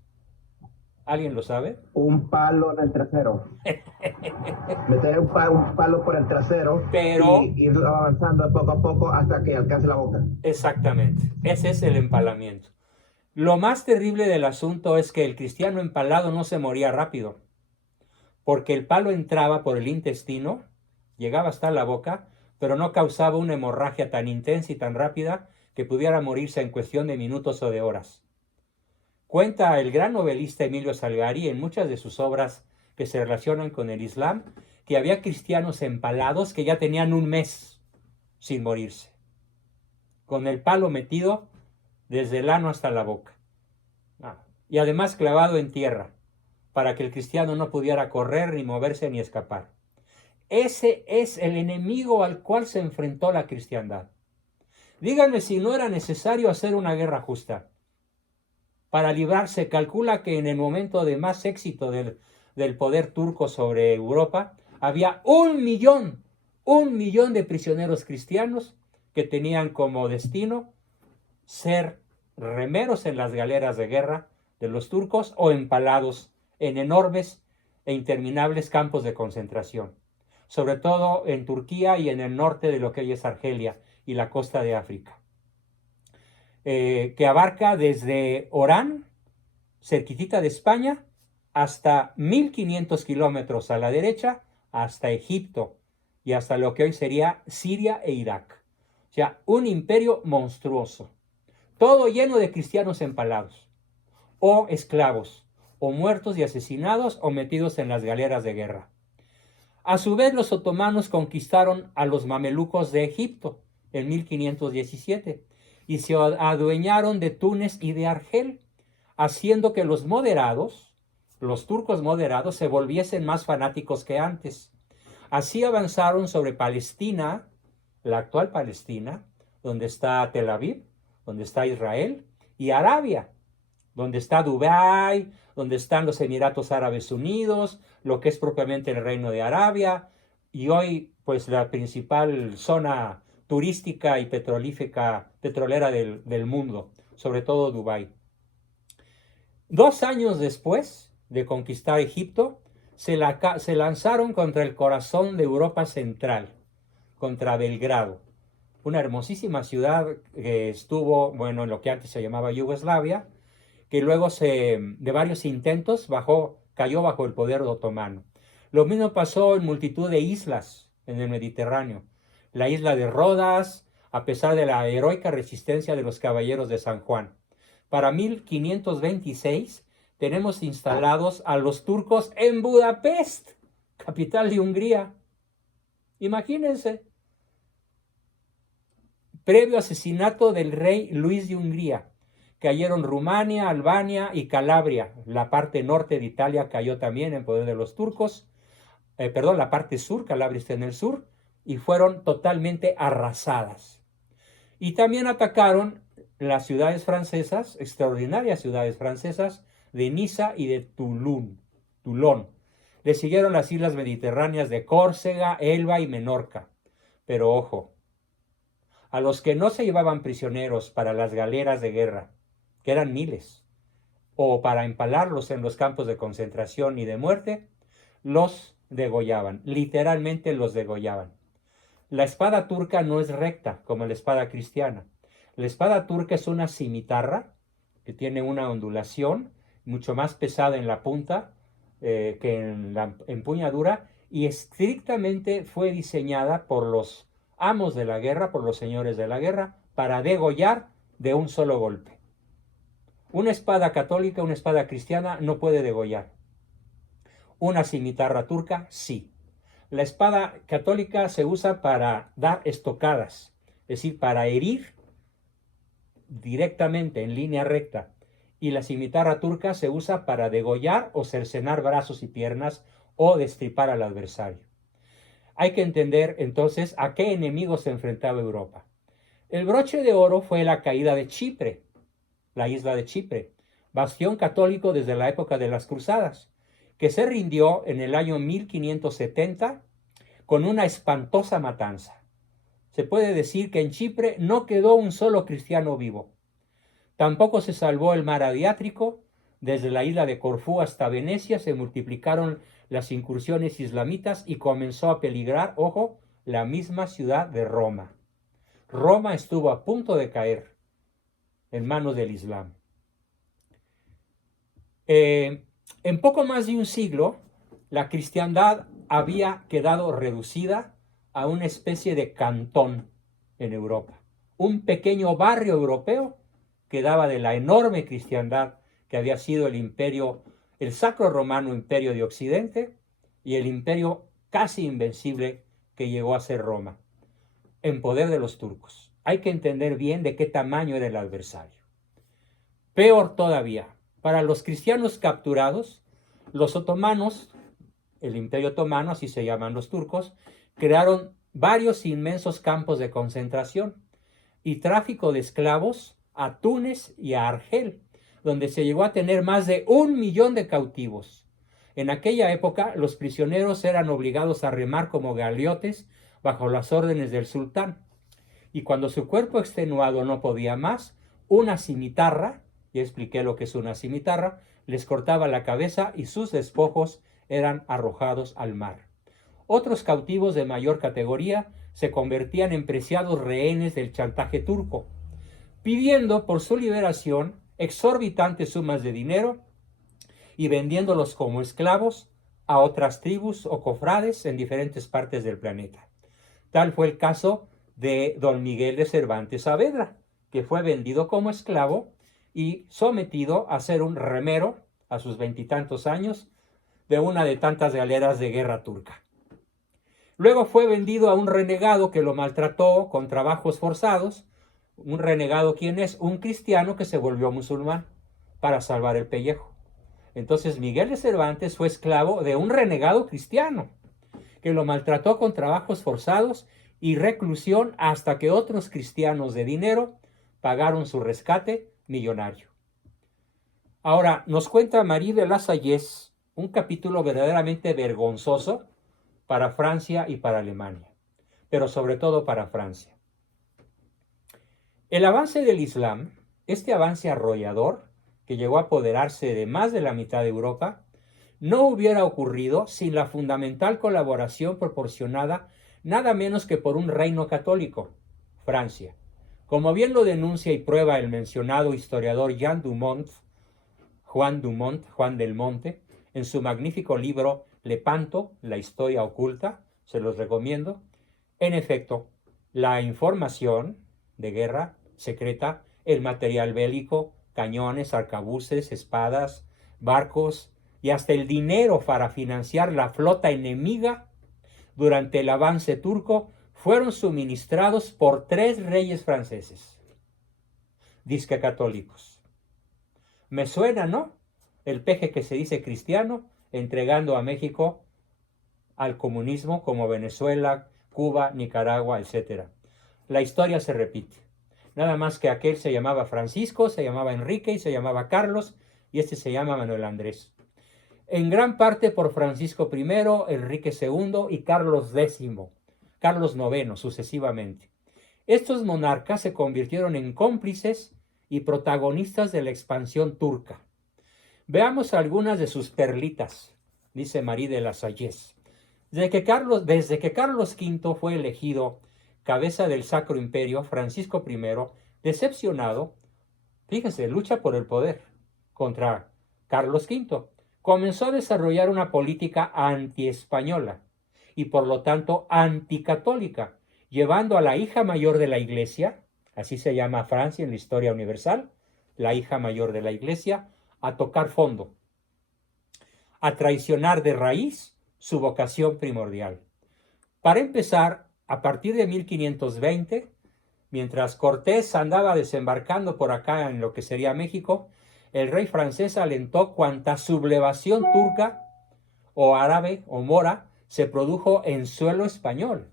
¿Alguien lo sabe? Un palo en el trasero. Meter un palo por el trasero Pero, y ir avanzando poco a poco hasta que alcance la boca. exactamente, ese es el empalamiento. Lo más terrible del asunto es que el cristiano empalado no se moría rápido, porque el palo entraba por el intestino, llegaba hasta la boca, pero no causaba una hemorragia tan intensa y tan rápida que pudiera morirse en cuestión de minutos o de horas. Cuenta el gran novelista Emilio Salgari en muchas de sus obras que se relacionan con el Islam, que había cristianos empalados que ya tenían un mes sin morirse, con el palo metido desde el ano hasta la boca. Y además clavado en tierra, para que el cristiano no pudiera correr, ni moverse, ni escapar. Ese es el enemigo al cual se enfrentó la cristiandad. Díganme si no era necesario hacer una guerra justa. Para librarse, calcula que en el momento de más éxito del poder turco sobre Europa, había 1 millón de prisioneros cristianos que tenían como destino ser remeros en las galeras de guerra de los turcos o empalados en enormes e interminables campos de concentración, sobre todo en Turquía y en el norte de lo que hoy es Argelia y la costa de África, que abarca desde Orán, cerquitita de España, hasta 1500 kilómetros a la derecha, hasta Egipto y hasta lo que hoy sería Siria e Irak. O sea, un imperio monstruoso, todo lleno de cristianos empalados, o esclavos, o muertos y asesinados, o metidos en las galeras de guerra. A su vez, los otomanos conquistaron a los mamelucos de Egipto en 1517 y se adueñaron de Túnez y de Argel, haciendo que los turcos moderados, se volviesen más fanáticos que antes. Así avanzaron sobre Palestina, la actual Palestina, donde está Tel Aviv, donde está Israel, y Arabia, donde está Dubái, donde están los Emiratos Árabes Unidos, lo que es propiamente el Reino de Arabia, y hoy pues la principal zona turística y petrolera del mundo, sobre todo Dubái. 2 años después de conquistar Egipto, se lanzaron contra el corazón de Europa Central, contra Belgrado, una hermosísima ciudad que estuvo, bueno, en lo que antes se llamaba Yugoslavia, que luego de varios intentos cayó bajo el poder otomano. Lo mismo pasó en multitud de islas en el Mediterráneo. La isla de Rodas, a pesar de la heroica resistencia de los caballeros de San Juan. Para 1526 tenemos instalados a los turcos en Budapest, capital de Hungría. Imagínense. Previo asesinato del rey Luis de Hungría, cayeron Rumania, Albania y Calabria. La parte norte de Italia cayó también en poder de los turcos. La parte sur, Calabria está en el sur, y fueron totalmente arrasadas. Y también atacaron las ciudades francesas, extraordinarias ciudades francesas, de Niza y de Toulon. Le siguieron las islas mediterráneas de Córcega, Elba y Menorca. Pero ojo, a los que no se llevaban prisioneros para las galeras de guerra, que eran miles, o para empalarlos en los campos de concentración y de muerte, los degollaban, literalmente los degollaban. La espada turca no es recta como la espada cristiana. La espada turca es una cimitarra que tiene una ondulación mucho más pesada en la punta que en la empuñadura, y estrictamente fue diseñada por los amos de la guerra, por los señores de la guerra, para degollar de un solo golpe. Una espada católica, una espada cristiana no puede degollar. Una cimitarra turca, sí. La espada católica se usa para dar estocadas, es decir, para herir directamente en línea recta. Y la cimitarra turca se usa para degollar o cercenar brazos y piernas o destripar al adversario. Hay que entender entonces a qué enemigo se enfrentaba Europa. El broche de oro fue la caída de Chipre, la isla de Chipre, bastión católico desde la época de las Cruzadas, que se rindió en el año 1570 con una espantosa matanza. Se puede decir que en Chipre no quedó un solo cristiano vivo. Tampoco se salvó el mar Adriático. Desde la isla de Corfú hasta Venecia se multiplicaron las incursiones islamitas y comenzó a peligrar, ojo, la misma ciudad de Roma. Roma estuvo a punto de caer en manos del Islam. En poco más de un siglo, la cristiandad había quedado reducida a una especie de cantón en Europa. Un pequeño barrio europeo quedaba de la enorme cristiandad que había sido el imperio, el Sacro Romano Imperio de Occidente y el imperio casi invencible que llegó a ser Roma, en poder de los turcos. Hay que entender bien de qué tamaño era el adversario. Peor todavía, para los cristianos capturados, los otomanos, el Imperio Otomano, así se llaman los turcos, crearon varios inmensos campos de concentración y tráfico de esclavos a Túnez y a Argel, donde se llegó a tener más de 1 millón de cautivos. En aquella época, los prisioneros eran obligados a remar como galeotes bajo las órdenes del sultán. Y cuando su cuerpo extenuado no podía más, una cimitarra, ya expliqué lo que es una cimitarra, les cortaba la cabeza y sus despojos eran arrojados al mar. Otros cautivos de mayor categoría se convertían en preciados rehenes del chantaje turco, pidiendo por su liberación exorbitantes sumas de dinero y vendiéndolos como esclavos a otras tribus o cofrades en diferentes partes del planeta. Tal fue el caso de don Miguel de Cervantes Saavedra, que fue vendido como esclavo y sometido a ser un remero a sus 20 y tantos años de una de tantas galeras de guerra turca. Luego fue vendido a un renegado que lo maltrató con trabajos forzados. Un renegado, ¿quién es? Un cristiano que se volvió musulmán para salvar el pellejo. Entonces Miguel de Cervantes fue esclavo de un renegado cristiano que lo maltrató con trabajos forzados y reclusión hasta que otros cristianos de dinero pagaron su rescate millonario. Ahora, nos cuenta Marie de la Sayez un capítulo verdaderamente vergonzoso para Francia y para Alemania, pero sobre todo para Francia. El avance del Islam, este avance arrollador que llegó a apoderarse de más de la mitad de Europa, no hubiera ocurrido sin la fundamental colaboración proporcionada nada menos que por un reino católico, Francia. Como bien lo denuncia y prueba el mencionado historiador Juan del Monte, en su magnífico libro Lepanto, la historia oculta, se los recomiendo. En efecto, la información de guerra secreta, el material bélico, cañones, arcabuces, espadas, barcos y hasta el dinero para financiar la flota enemiga durante el avance turco fueron suministrados por 3 reyes franceses, disque católicos. Me suena, ¿no? El peje que se dice cristiano entregando a México al comunismo como Venezuela, Cuba, Nicaragua, etc. La historia se repite. Nada más que aquel se llamaba Francisco, se llamaba Enrique y se llamaba Carlos, y este se llama Manuel Andrés. En gran parte por Francisco I, Enrique II y Carlos IX, sucesivamente. Estos monarcas se convirtieron en cómplices y protagonistas de la expansión turca. Veamos algunas de sus perlitas, dice Marie de la Salles. Desde que Carlos V fue elegido cabeza del Sacro Imperio, Francisco I, decepcionado, fíjese, lucha por el poder contra Carlos V, comenzó a desarrollar una política antiespañola y por lo tanto anticatólica, llevando a la hija mayor de la Iglesia, así se llama Francia en la historia universal, la hija mayor de la Iglesia, a tocar fondo, a traicionar de raíz su vocación primordial. Para empezar, a partir de 1520, mientras Cortés andaba desembarcando por acá en lo que sería México, el rey francés alentó cuanta sublevación turca o árabe o mora se produjo en suelo español,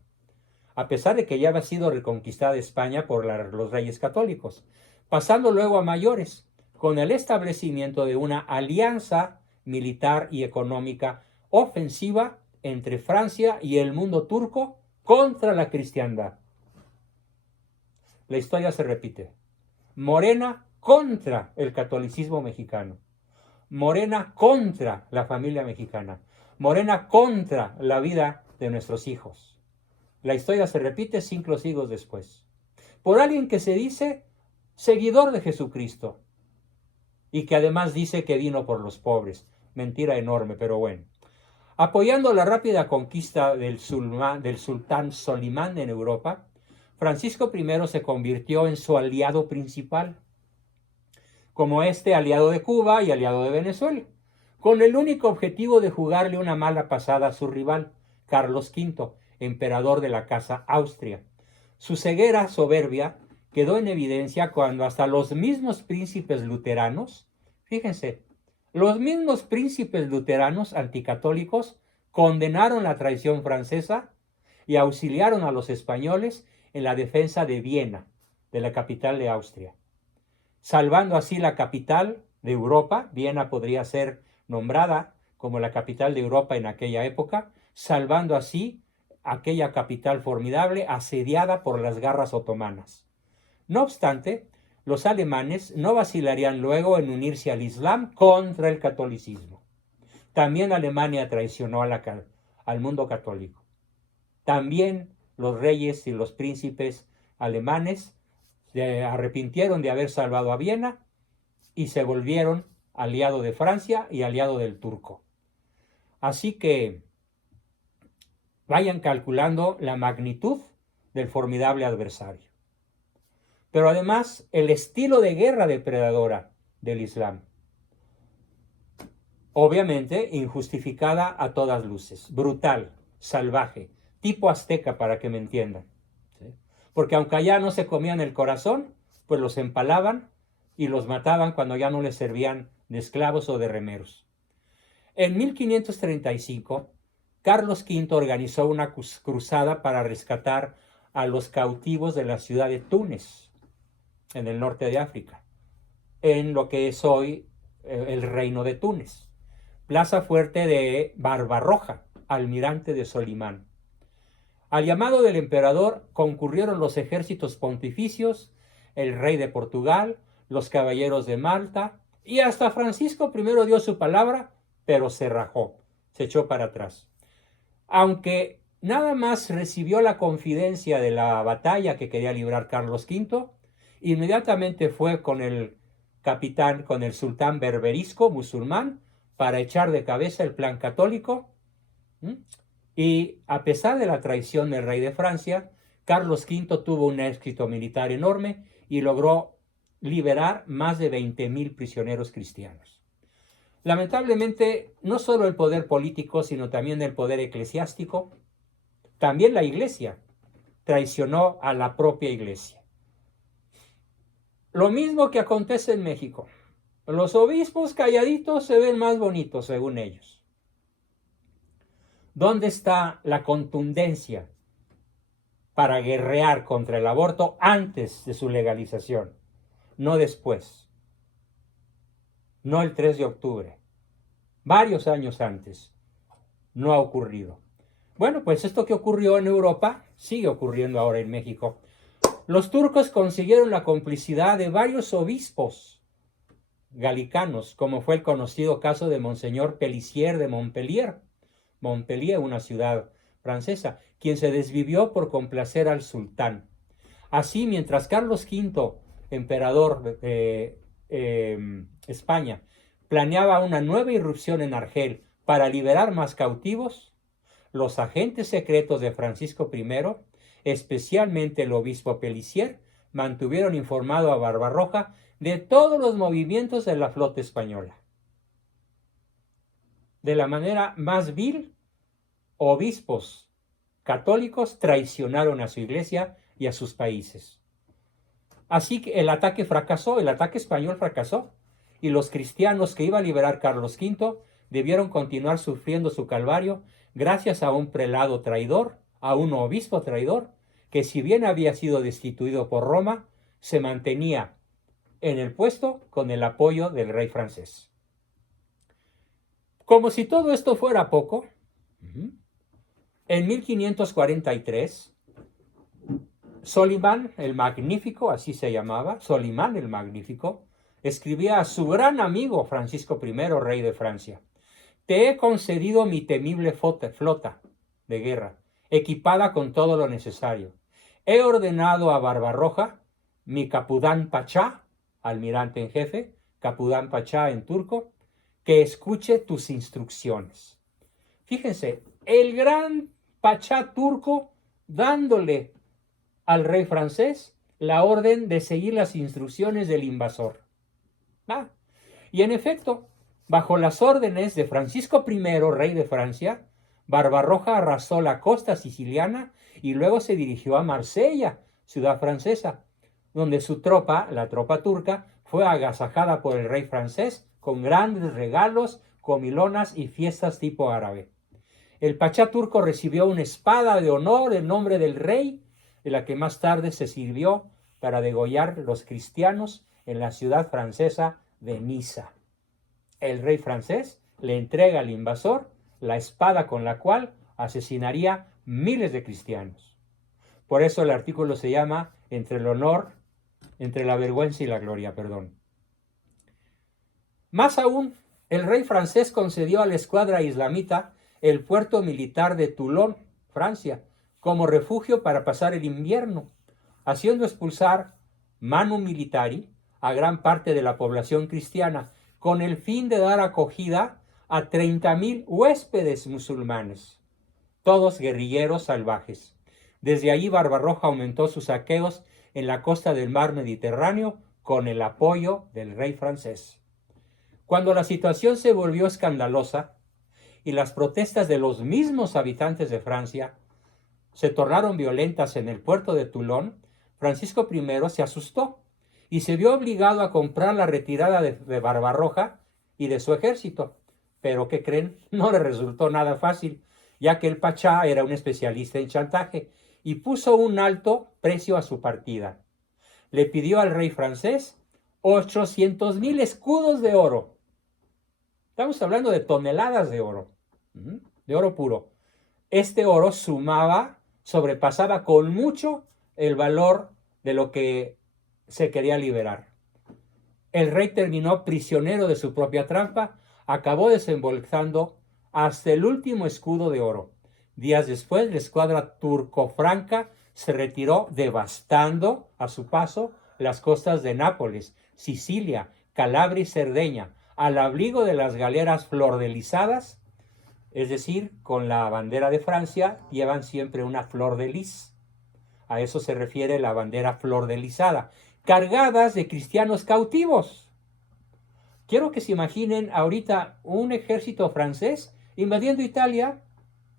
a pesar de que ya había sido reconquistada España por los reyes católicos, pasando luego a mayores, con el establecimiento de una alianza militar y económica ofensiva entre Francia y el mundo turco contra la cristiandad. La historia se repite. Morena contra el catolicismo mexicano. Morena contra la familia mexicana. Morena contra la vida de nuestros hijos. La historia se repite siglos después. Por alguien que se dice seguidor de Jesucristo y que además dice que vino por los pobres. Mentira enorme, pero bueno. Apoyando la rápida conquista del sultán Solimán en Europa, Francisco I se convirtió en su aliado principal, como aliado de Cuba y aliado de Venezuela, con el único objetivo de jugarle una mala pasada a su rival, Carlos V, emperador de la Casa Austria. Su ceguera soberbia quedó en evidencia cuando hasta los mismos príncipes luteranos, fíjense, los mismos príncipes luteranos anticatólicos condenaron la traición francesa y auxiliaron a los españoles en la defensa de Viena, de la capital de Austria. Salvando así la capital de Europa, Viena podría ser nombrada como la capital de Europa en aquella época, salvando así aquella capital formidable asediada por las garras otomanas. No obstante, los alemanes no vacilarían luego en unirse al Islam contra el catolicismo. También Alemania traicionó al mundo católico. También los reyes y los príncipes alemanes se arrepintieron de haber salvado a Viena y se volvieron aliado de Francia y aliado del turco. Así que vayan calculando la magnitud del formidable adversario. Pero además el estilo de guerra depredadora del Islam. Obviamente injustificada a todas luces, brutal, salvaje, tipo azteca para que me entiendan. ¿Sí? Porque aunque allá no se comían el corazón, pues los empalaban y los mataban cuando ya no les servían de esclavos o de remeros. En 1535, Carlos V organizó una cruzada para rescatar a los cautivos de la ciudad de Túnez, en el norte de África, en lo que es hoy el reino de Túnez, plaza fuerte de Barbarroja, almirante de Solimán. Al llamado del emperador concurrieron los ejércitos pontificios, el rey de Portugal, los caballeros de Malta, y hasta Francisco I dio su palabra, pero se rajó, se echó para atrás. Aunque nada más recibió la confidencia de la batalla que quería librar Carlos V, inmediatamente fue con el capitán, con el sultán berberisco musulmán, para echar de cabeza el plan católico. Y a pesar de la traición del rey de Francia, Carlos V tuvo un éxito militar enorme y logró liberar más de 20,000 prisioneros cristianos. Lamentablemente, no solo el poder político, sino también el poder eclesiástico, también la iglesia traicionó a la propia iglesia. Lo mismo que acontece en México. Los obispos calladitos se ven más bonitos, según ellos. ¿Dónde está la contundencia para guerrear contra el aborto antes de su legalización? No después. No el 3 de octubre. Varios años antes. No ha ocurrido. Bueno, pues esto que ocurrió en Europa sigue ocurriendo ahora en México. Los turcos consiguieron la complicidad de varios obispos galicanos, como fue el conocido caso de Monseñor Pelissier de Montpellier, una ciudad francesa, quien se desvivió por complacer al sultán. Así, mientras Carlos V, emperador de España, planeaba una nueva irrupción en Argel para liberar más cautivos, los agentes secretos de Francisco I, especialmente el obispo Pelissier, mantuvieron informado a Barbarroja de todos los movimientos de la flota española. De la manera más vil, obispos católicos traicionaron a su iglesia y a sus países. Así que el ataque español fracasó, y los cristianos que iba a liberar Carlos V debieron continuar sufriendo su calvario gracias a un prelado traidor, a un obispo traidor, que si bien había sido destituido por Roma, se mantenía en el puesto con el apoyo del rey francés. Como si todo esto fuera poco, en 1543, Solimán el Magnífico, así se llamaba, Solimán el Magnífico, escribía a su gran amigo Francisco I, rey de Francia: te he concedido mi temible flota de guerra, equipada con todo lo necesario. He ordenado a Barbarroja, mi Capudán Pachá, almirante en jefe, Capudán Pachá en turco, que escuche tus instrucciones. Fíjense, el gran Pachá turco dándole al rey francés la orden de seguir las instrucciones del invasor. Y en efecto, bajo las órdenes de Francisco I, rey de Francia, Barbarroja arrasó la costa siciliana y luego se dirigió a Marsella, ciudad francesa, donde su tropa, la tropa turca, fue agasajada por el rey francés con grandes regalos, comilonas y fiestas tipo árabe. El pachá turco recibió una espada de honor en nombre del rey, de la que más tarde se sirvió para degollar los cristianos en la ciudad francesa de Niza. El rey francés le entrega al invasor la espada con la cual asesinaría miles de cristianos. Por eso el artículo se llama entre la vergüenza y la gloria, Más aún, el rey francés concedió a la escuadra islamita el puerto militar de Toulon, Francia, como refugio para pasar el invierno, haciendo expulsar manu militari a gran parte de la población cristiana, con el fin de dar acogida a 30,000 huéspedes musulmanes, todos guerrilleros salvajes. Desde ahí Barbarroja aumentó sus saqueos en la costa del mar Mediterráneo con el apoyo del rey francés. Cuando la situación se volvió escandalosa y las protestas de los mismos habitantes de Francia se tornaron violentas en el puerto de Toulon, Francisco I se asustó y se vio obligado a comprar la retirada de Barbarroja y de su ejército. Pero, ¿qué creen? No le resultó nada fácil, ya que el pachá era un especialista en chantaje y puso un alto precio a su partida. Le pidió al rey francés 800,000 escudos de oro. Estamos hablando de toneladas de oro puro. Este oro sobrepasaba con mucho el valor de lo que se quería liberar. El rey terminó prisionero de su propia trampa, acabó desembolsando hasta el último escudo de oro. Días después, la escuadra turco-franca se retiró devastando a su paso las costas de Nápoles, Sicilia, Calabria y Cerdeña, al abrigo de las galeras flordelizadas, es decir, con la bandera de Francia llevan siempre una flor de lis. A eso se refiere la bandera flordelizada, cargadas de cristianos cautivos. Quiero que se imaginen ahorita un ejército francés invadiendo Italia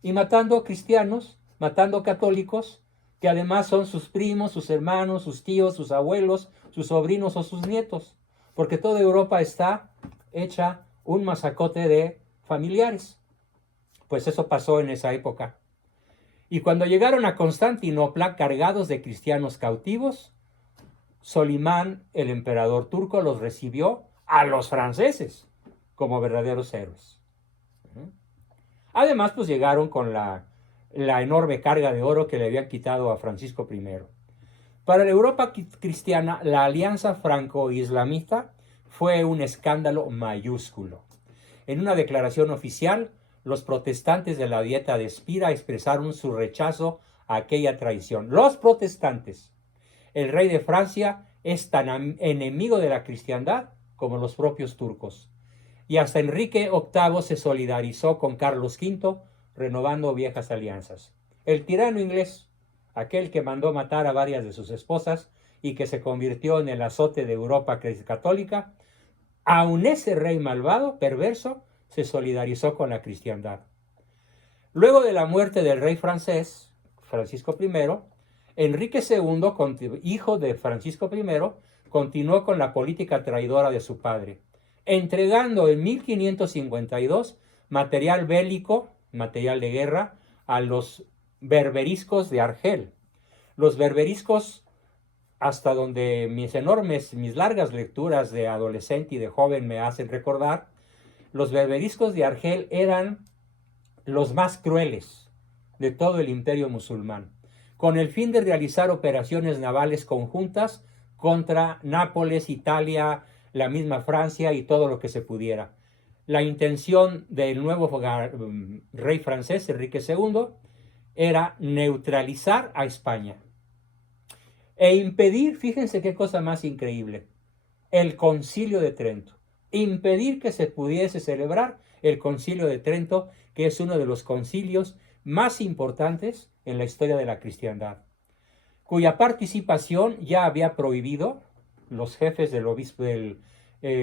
y matando cristianos, matando católicos, que además son sus primos, sus hermanos, sus tíos, sus abuelos, sus sobrinos o sus nietos, porque toda Europa está hecha un masacote de familiares. Pues eso pasó en esa época. Y cuando llegaron a Constantinopla cargados de cristianos cautivos, Solimán, el emperador turco, los recibió a los franceses como verdaderos héroes. Además, pues llegaron con la enorme carga de oro que le habían quitado a Francisco I. Para la Europa cristiana, la alianza franco-islamista fue un escándalo mayúsculo. En una declaración oficial, los protestantes de la Dieta de Espira expresaron su rechazo a aquella traición. Los protestantes. El rey de Francia es tan enemigo de la cristiandad como los propios turcos. Y hasta Enrique VIII se solidarizó con Carlos V, renovando viejas alianzas. El tirano inglés, aquel que mandó matar a varias de sus esposas y que se convirtió en el azote de Europa católica, aun ese rey malvado, perverso, se solidarizó con la cristiandad. Luego de la muerte del rey francés, Francisco I, Enrique II, hijo de Francisco I, continuó con la política traidora de su padre, entregando en 1552 material bélico, material de guerra, a los berberiscos de Argel. Los berberiscos, hasta donde mis largas lecturas de adolescente y de joven me hacen recordar, los berberiscos de Argel eran los más crueles de todo el imperio musulmán, con el fin de realizar operaciones navales conjuntas contra Nápoles, Italia, la misma Francia y todo lo que se pudiera. La intención del nuevo rey francés, Enrique II, era neutralizar a España e impedir, fíjense qué cosa más increíble, el Concilio de Trento. Impedir que se pudiese celebrar el Concilio de Trento, que es uno de los concilios más importantes en la historia de la cristiandad, cuya participación ya había prohibido los jefes del obispo del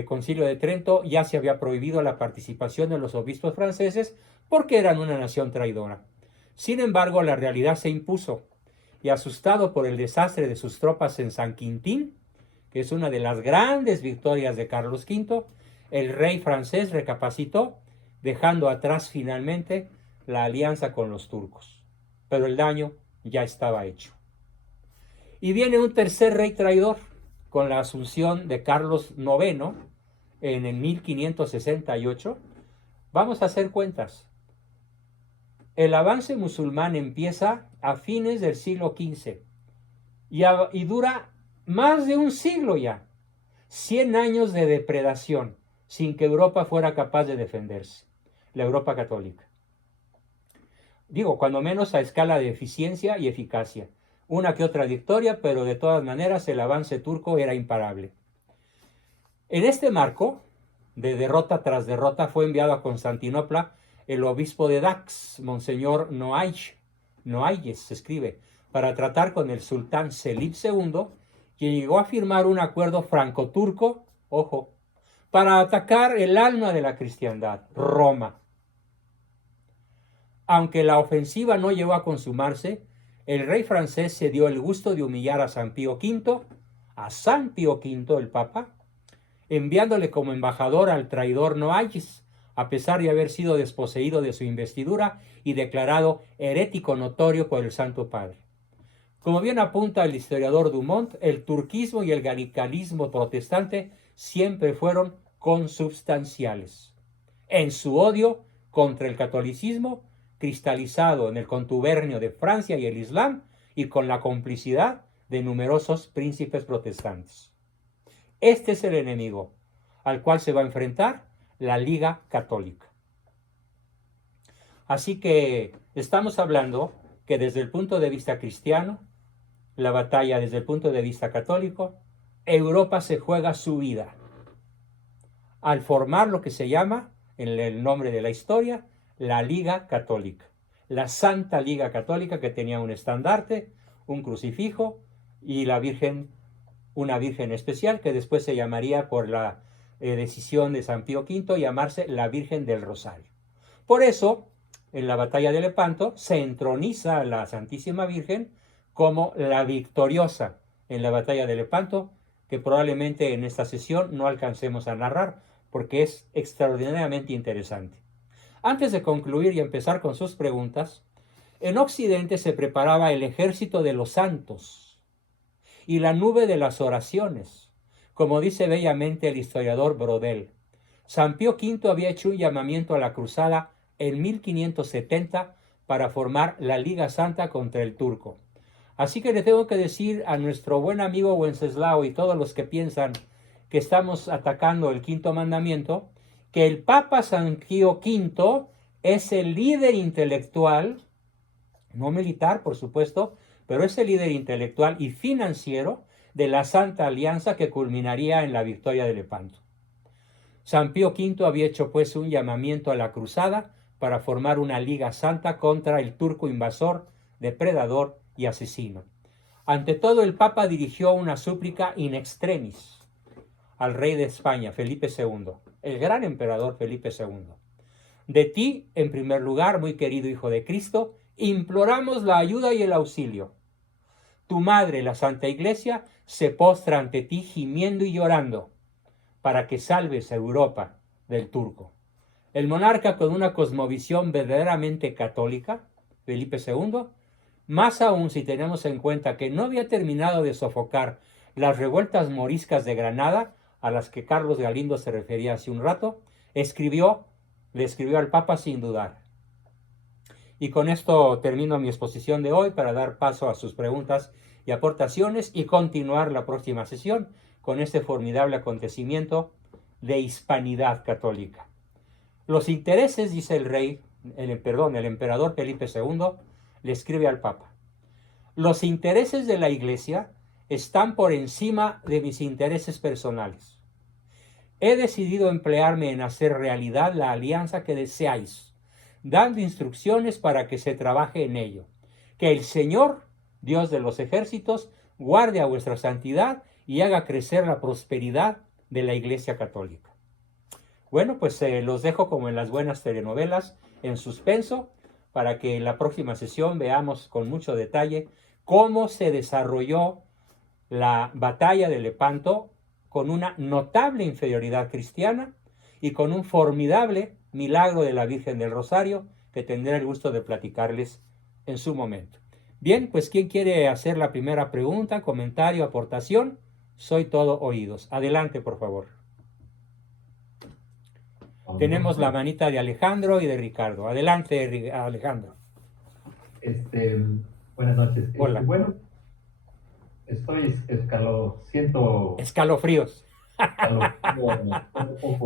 Concilio de Trento, ya se había prohibido la participación de los obispos franceses porque eran una nación traidora. Sin embargo, la realidad se impuso y, asustado por el desastre de sus tropas en San Quintín, que es una de las grandes victorias de Carlos V, el rey francés recapacitó, dejando atrás finalmente la alianza con los turcos. Pero el daño ya estaba hecho. Y viene un tercer rey traidor, con la asunción de Carlos IX en el 1568. Vamos a hacer cuentas. El avance musulmán empieza a fines del siglo XV y dura más de un siglo ya. 100 años de depredación sin que Europa fuera capaz de defenderse. La Europa católica. Digo, cuando menos a escala de eficiencia y eficacia. Una que otra victoria, pero de todas maneras el avance turco era imparable. En este marco de derrota tras derrota fue enviado a Constantinopla el obispo de Dax, Monseñor Noailles, se escribe, para tratar con el sultán Selim II, quien llegó a firmar un acuerdo franco-turco, ojo, para atacar el alma de la cristiandad, Roma. Aunque la ofensiva no llegó a consumarse, el rey francés se dio el gusto de humillar a San Pío V, a San Pío V, el Papa, enviándole como embajador al traidor Noailles, a pesar de haber sido desposeído de su investidura y declarado herético notorio por el Santo Padre. Como bien apunta el historiador Dumont, el turquismo y el galicalismo protestante siempre fueron consubstanciales en su odio contra el catolicismo, cristalizado en el contubernio de Francia y el Islam y con la complicidad de numerosos príncipes protestantes. Este es el enemigo al cual se va a enfrentar la Liga Católica. Así que estamos hablando que desde el punto de vista cristiano, la batalla desde el punto de vista católico, Europa se juega su vida al formar lo que se llama, en el nombre de la historia, la Liga Católica, la Santa Liga Católica, que tenía un estandarte, un crucifijo y la Virgen, una Virgen especial que después se llamaría, por la decisión de San Pío V, llamarse la Virgen del Rosario. Por eso, en la batalla de Lepanto se entroniza a la Santísima Virgen como la victoriosa en la batalla de Lepanto, que probablemente en esta sesión no alcancemos a narrar porque es extraordinariamente interesante. Antes de concluir y empezar con sus preguntas, en Occidente se preparaba el ejército de los santos y la nube de las oraciones, como dice bellamente el historiador Brodel. San Pío V había hecho un llamamiento a la cruzada en 1570 para formar la Liga Santa contra el turco. Así que le tengo que decir a nuestro buen amigo Wenceslao y todos los que piensan que estamos atacando el quinto mandamiento, que el Papa San Pío V es el líder intelectual, no militar, por supuesto, pero es el líder intelectual y financiero de la Santa Alianza que culminaría en la victoria de Lepanto. San Pío V había hecho pues un llamamiento a la cruzada para formar una liga santa contra el turco invasor, depredador y asesino. Ante todo, el Papa dirigió una súplica in extremis al rey de España, Felipe II, el gran emperador Felipe II. De ti, en primer lugar, muy querido Hijo de Cristo, imploramos la ayuda y el auxilio. Tu madre, la Santa Iglesia, se postra ante ti gimiendo y llorando para que salves a Europa del turco. El monarca, con una cosmovisión verdaderamente católica, Felipe II, más aún si tenemos en cuenta que no había terminado de sofocar las revueltas moriscas de Granada, a las que Carlos Galindo se refería hace un rato, le escribió al Papa sin dudar. Y con esto termino mi exposición de hoy para dar paso a sus preguntas y aportaciones y continuar la próxima sesión con este formidable acontecimiento de hispanidad católica. Los intereses, dice el emperador Felipe II, le escribe al Papa: los intereses de la Iglesia están por encima de mis intereses personales. He decidido emplearme en hacer realidad la alianza que deseáis, dando instrucciones para que se trabaje en ello. Que el Señor, Dios de los ejércitos, guarde a vuestra santidad y haga crecer la prosperidad de la Iglesia Católica. Bueno, pues los dejo como en las buenas telenovelas, en suspenso, para que en la próxima sesión veamos con mucho detalle cómo se desarrolló la batalla de Lepanto con una notable inferioridad cristiana y con un formidable milagro de la Virgen del Rosario que tendré el gusto de platicarles en su momento. Bien, pues ¿quién quiere hacer la primera pregunta, comentario, aportación? Soy todo oídos. Adelante, por favor. Tenemos la manita de Alejandro y de Ricardo. Adelante, Alejandro. Buenas noches. Hola. Bueno, siento escalofríos.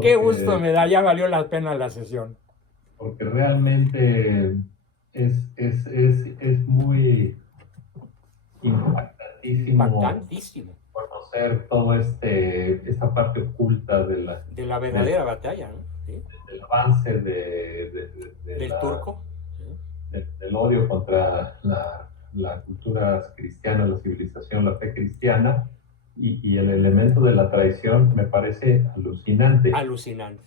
Qué gusto me da, ya valió la pena la sesión. Porque realmente es muy impactantísimo conocer todo esta parte oculta de la verdadera batalla, ¿no? ¿Sí? Del avance del turco, del odio contra la cultura cristiana, la civilización, la fe cristiana, y el elemento de la traición me parece alucinante. Alucinante.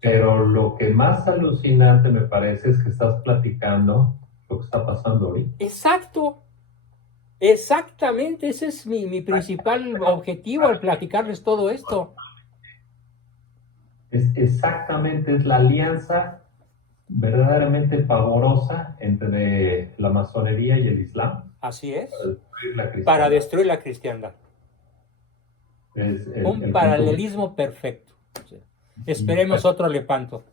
Pero lo que más alucinante me parece es que estás platicando lo que está pasando hoy. Exacto. Exactamente, ese es mi principal objetivo al platicarles todo esto. Es la alianza verdaderamente pavorosa entre la masonería y el Islam. Así es. Para destruir la cristiandad. Un paralelismo perfecto. Sí. Esperemos otro Lepanto.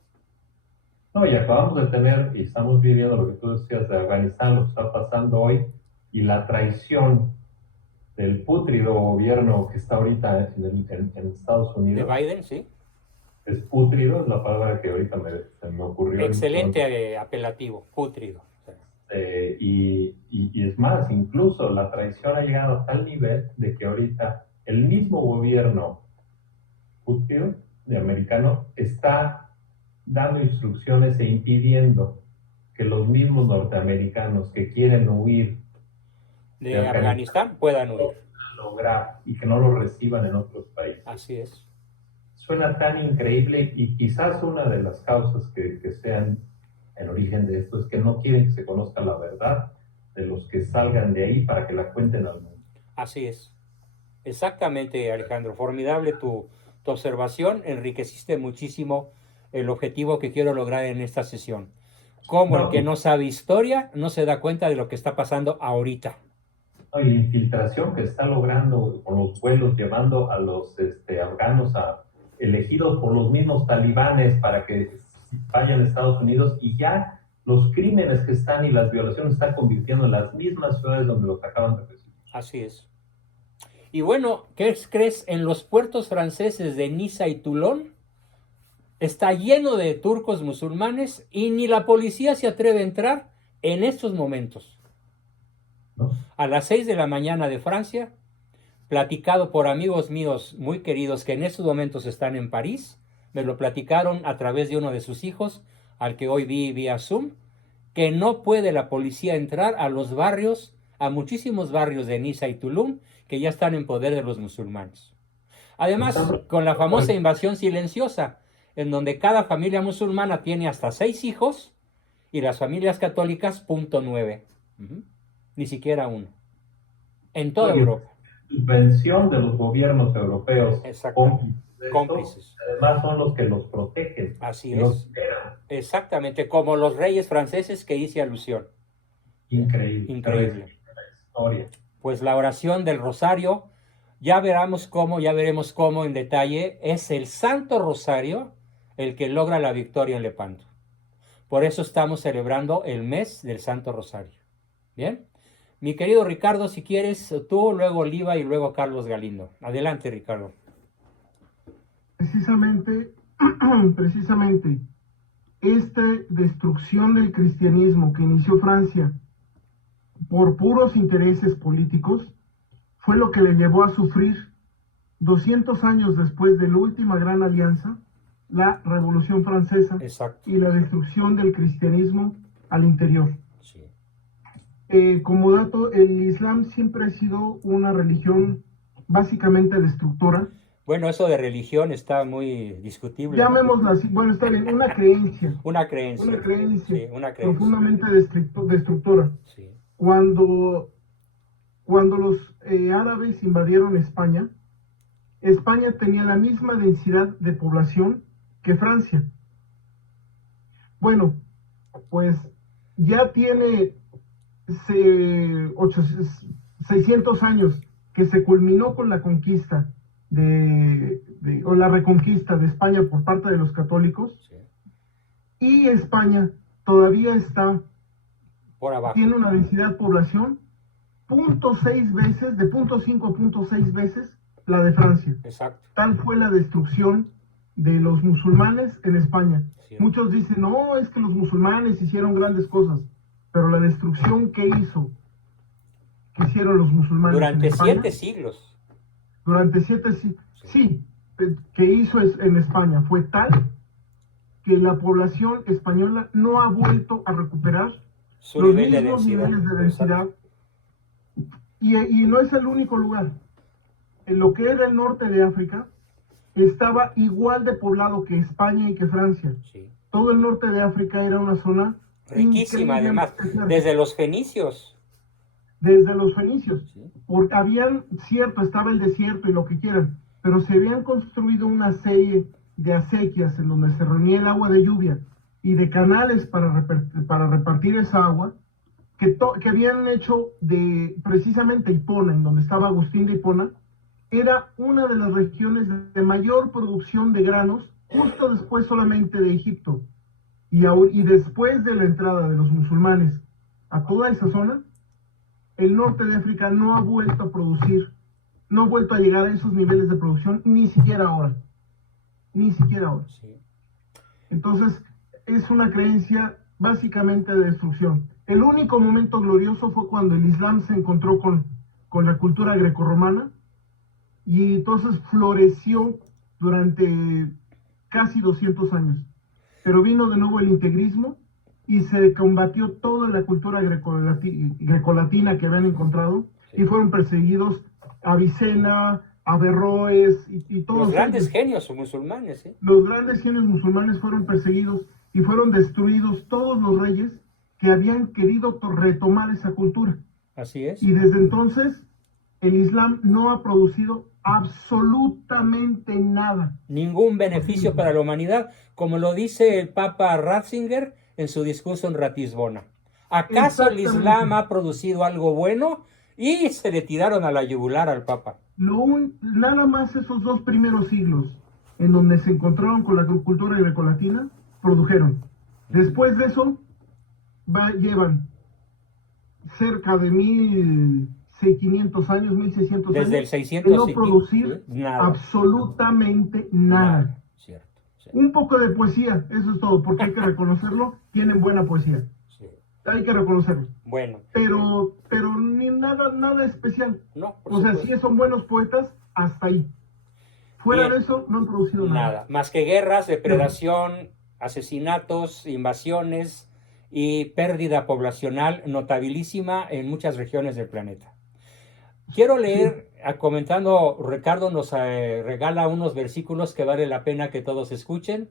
No, y acabamos de tener, y estamos viviendo lo que tú decías de Afganistán, lo que está pasando hoy, y la traición del pútrido gobierno que está ahorita en Estados Unidos. De Biden, sí. Es pútrido, es la palabra que ahorita se me ocurrió. Excelente apelativo, pútrido. Y es más, incluso la traición ha llegado a tal nivel de que ahorita el mismo gobierno pútrido de americano está dando instrucciones e impidiendo que los mismos norteamericanos que quieren huir de Afganistán puedan huir. Lograr y que no lo reciban en otros países. Así es. Suena tan increíble, y quizás una de las causas que sean el origen de esto es que no quieren que se conozca la verdad de los que salgan de ahí para que la cuenten al mundo. Así es. Exactamente, Alejandro. Formidable tu observación. Enriqueciste muchísimo el objetivo que quiero lograr en esta sesión. Como el que no sabe historia no se da cuenta de lo que está pasando ahorita. No, y la infiltración que está logrando con los vuelos, llevando a los afganos elegidos por los mismos talibanes para que vayan a Estados Unidos, y ya los crímenes que están y las violaciones están convirtiendo en las mismas ciudades donde los acaban de recibir. Así es. Y bueno, ¿qué crees? En los puertos franceses de Niza y Toulon está lleno de turcos musulmanes y ni la policía se atreve a entrar en estos momentos. ¿no? A las 6 de la mañana de Francia, platicado por amigos míos muy queridos que en estos momentos están en París, me lo platicaron a través de uno de sus hijos, al que hoy vi vía Zoom, que no puede la policía entrar a los barrios, a muchísimos barrios de Niza y Tulum, que ya están en poder de los musulmanes. Además, con la famosa invasión silenciosa, en donde cada familia musulmana tiene hasta 6 hijos y las familias católicas 0.9. Ni siquiera uno. En toda Europa. Subvención de los gobiernos europeos. Cómplices. Además son los que los protegen. Así es. Exactamente, como los reyes franceses que hice alusión. Increíble. Increíble. Historia. Pues la oración del rosario, ya veremos cómo en detalle, es el Santo Rosario el que logra la victoria en Lepanto. Por eso estamos celebrando el mes del Santo Rosario. ¿Bien? Mi querido Ricardo, si quieres, tú, luego Oliva y luego Carlos Galindo. Adelante, Ricardo. Precisamente, esta destrucción del cristianismo que inició Francia por puros intereses políticos fue lo que le llevó a sufrir 200 años después de la última gran alianza, la Revolución Francesa. Exacto. Y la destrucción del cristianismo al interior. Sí. Como dato, el Islam siempre ha sido una religión básicamente destructora. Bueno, eso de religión está muy discutible. Llamémosla así, bueno, está bien, una creencia. Una creencia. Sí, una creencia. Profundamente destructora. Sí. Cuando los árabes invadieron España, España tenía la misma densidad de población que Francia. Bueno, pues ya tiene 600 años que se culminó con la conquista o la reconquista de España por parte de los católicos. Sí. Y España todavía está por abajo. Tiene una densidad de población 0.6 veces, de 0.5 a 0.6 veces la de Francia. Exacto. Tal fue la destrucción de los musulmanes en España. Sí. Muchos dicen, no, es que los musulmanes hicieron grandes cosas, pero la destrucción que hicieron los musulmanes durante en España, 7 siglos. Durante 7 siglos, sí, que hizo en España fue tal que la población española no ha vuelto a recuperar su los nivel mismos de niveles de densidad. Y no es el único lugar. En lo que era el norte de África, estaba igual de poblado que España y que Francia. Sí. Todo el norte de África era una zona riquísima, además, desde los fenicios. Desde los fenicios. Sí. Porque estaba el desierto y lo que quieran, pero se habían construido una serie de acequias en donde se reunía el agua de lluvia y de canales para repartir esa agua, que habían hecho precisamente Hipona, en donde estaba Agustín de Hipona, era una de las regiones de mayor producción de granos, justo después solamente de Egipto. Y después de la entrada de los musulmanes a toda esa zona, el norte de África no ha vuelto a producir, no ha vuelto a llegar a esos niveles de producción, ni siquiera ahora. Ni siquiera ahora. Sí. Entonces, es una creencia básicamente de destrucción. El único momento glorioso fue cuando el Islam se encontró con la cultura grecorromana, y entonces floreció durante casi 200 años. Pero vino de nuevo el integrismo y se combatió toda la cultura grecolatina que habían encontrado, sí. Y fueron perseguidos Avicena, Averroes y todos. Los grandes genios musulmanes. Los grandes genios musulmanes fueron perseguidos y fueron destruidos todos los reyes que habían querido retomar esa cultura. Así es. Y desde entonces el Islam no ha producido absolutamente nada. Ningún beneficio para la humanidad, como lo dice el Papa Ratzinger en su discurso en Ratisbona. ¿Acaso el Islam ha producido algo bueno? Y se le tiraron a la yugular al Papa. Nada más esos 2 primeros siglos, en donde se encontraron con la cultura grecolatina, produjeron. Después de eso, llevan cerca de 1100 1.500 años, 1.600 Desde años, el 600 de no producir nada. absolutamente nada. Cierto. Sí. Un poco de poesía, eso es todo, porque hay que reconocerlo, tienen buena poesía. Sí. Hay que reconocerlo. Bueno. Pero ni nada especial. No, por O sea, supuesto. sí son buenos poetas, hasta ahí. Fuera Bien. de eso, no han producido nada. Más que guerras, depredación, asesinatos, invasiones y pérdida poblacional notabilísima en muchas regiones del planeta. Quiero leer, comentando, Ricardo nos regala unos versículos que vale la pena que todos escuchen.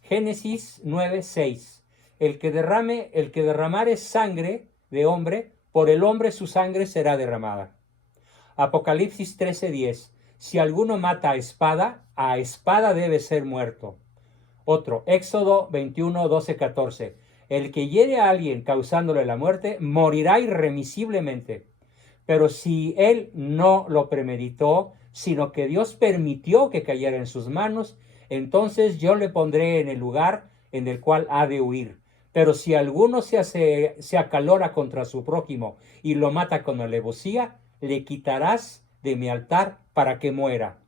Génesis 9:6. El que derramare sangre de hombre, por el hombre su sangre será derramada. Apocalipsis 13:10. Si alguno mata a espada debe ser muerto. Otro, Éxodo 21:12-14. El que hiere a alguien causándole la muerte, morirá irremisiblemente. Pero si él no lo premeditó, sino que Dios permitió que cayera en sus manos, entonces yo le pondré en el lugar en el cual ha de huir. Pero si alguno se acalora contra su prójimo y lo mata con alevosía, le quitarás de mi altar para que muera.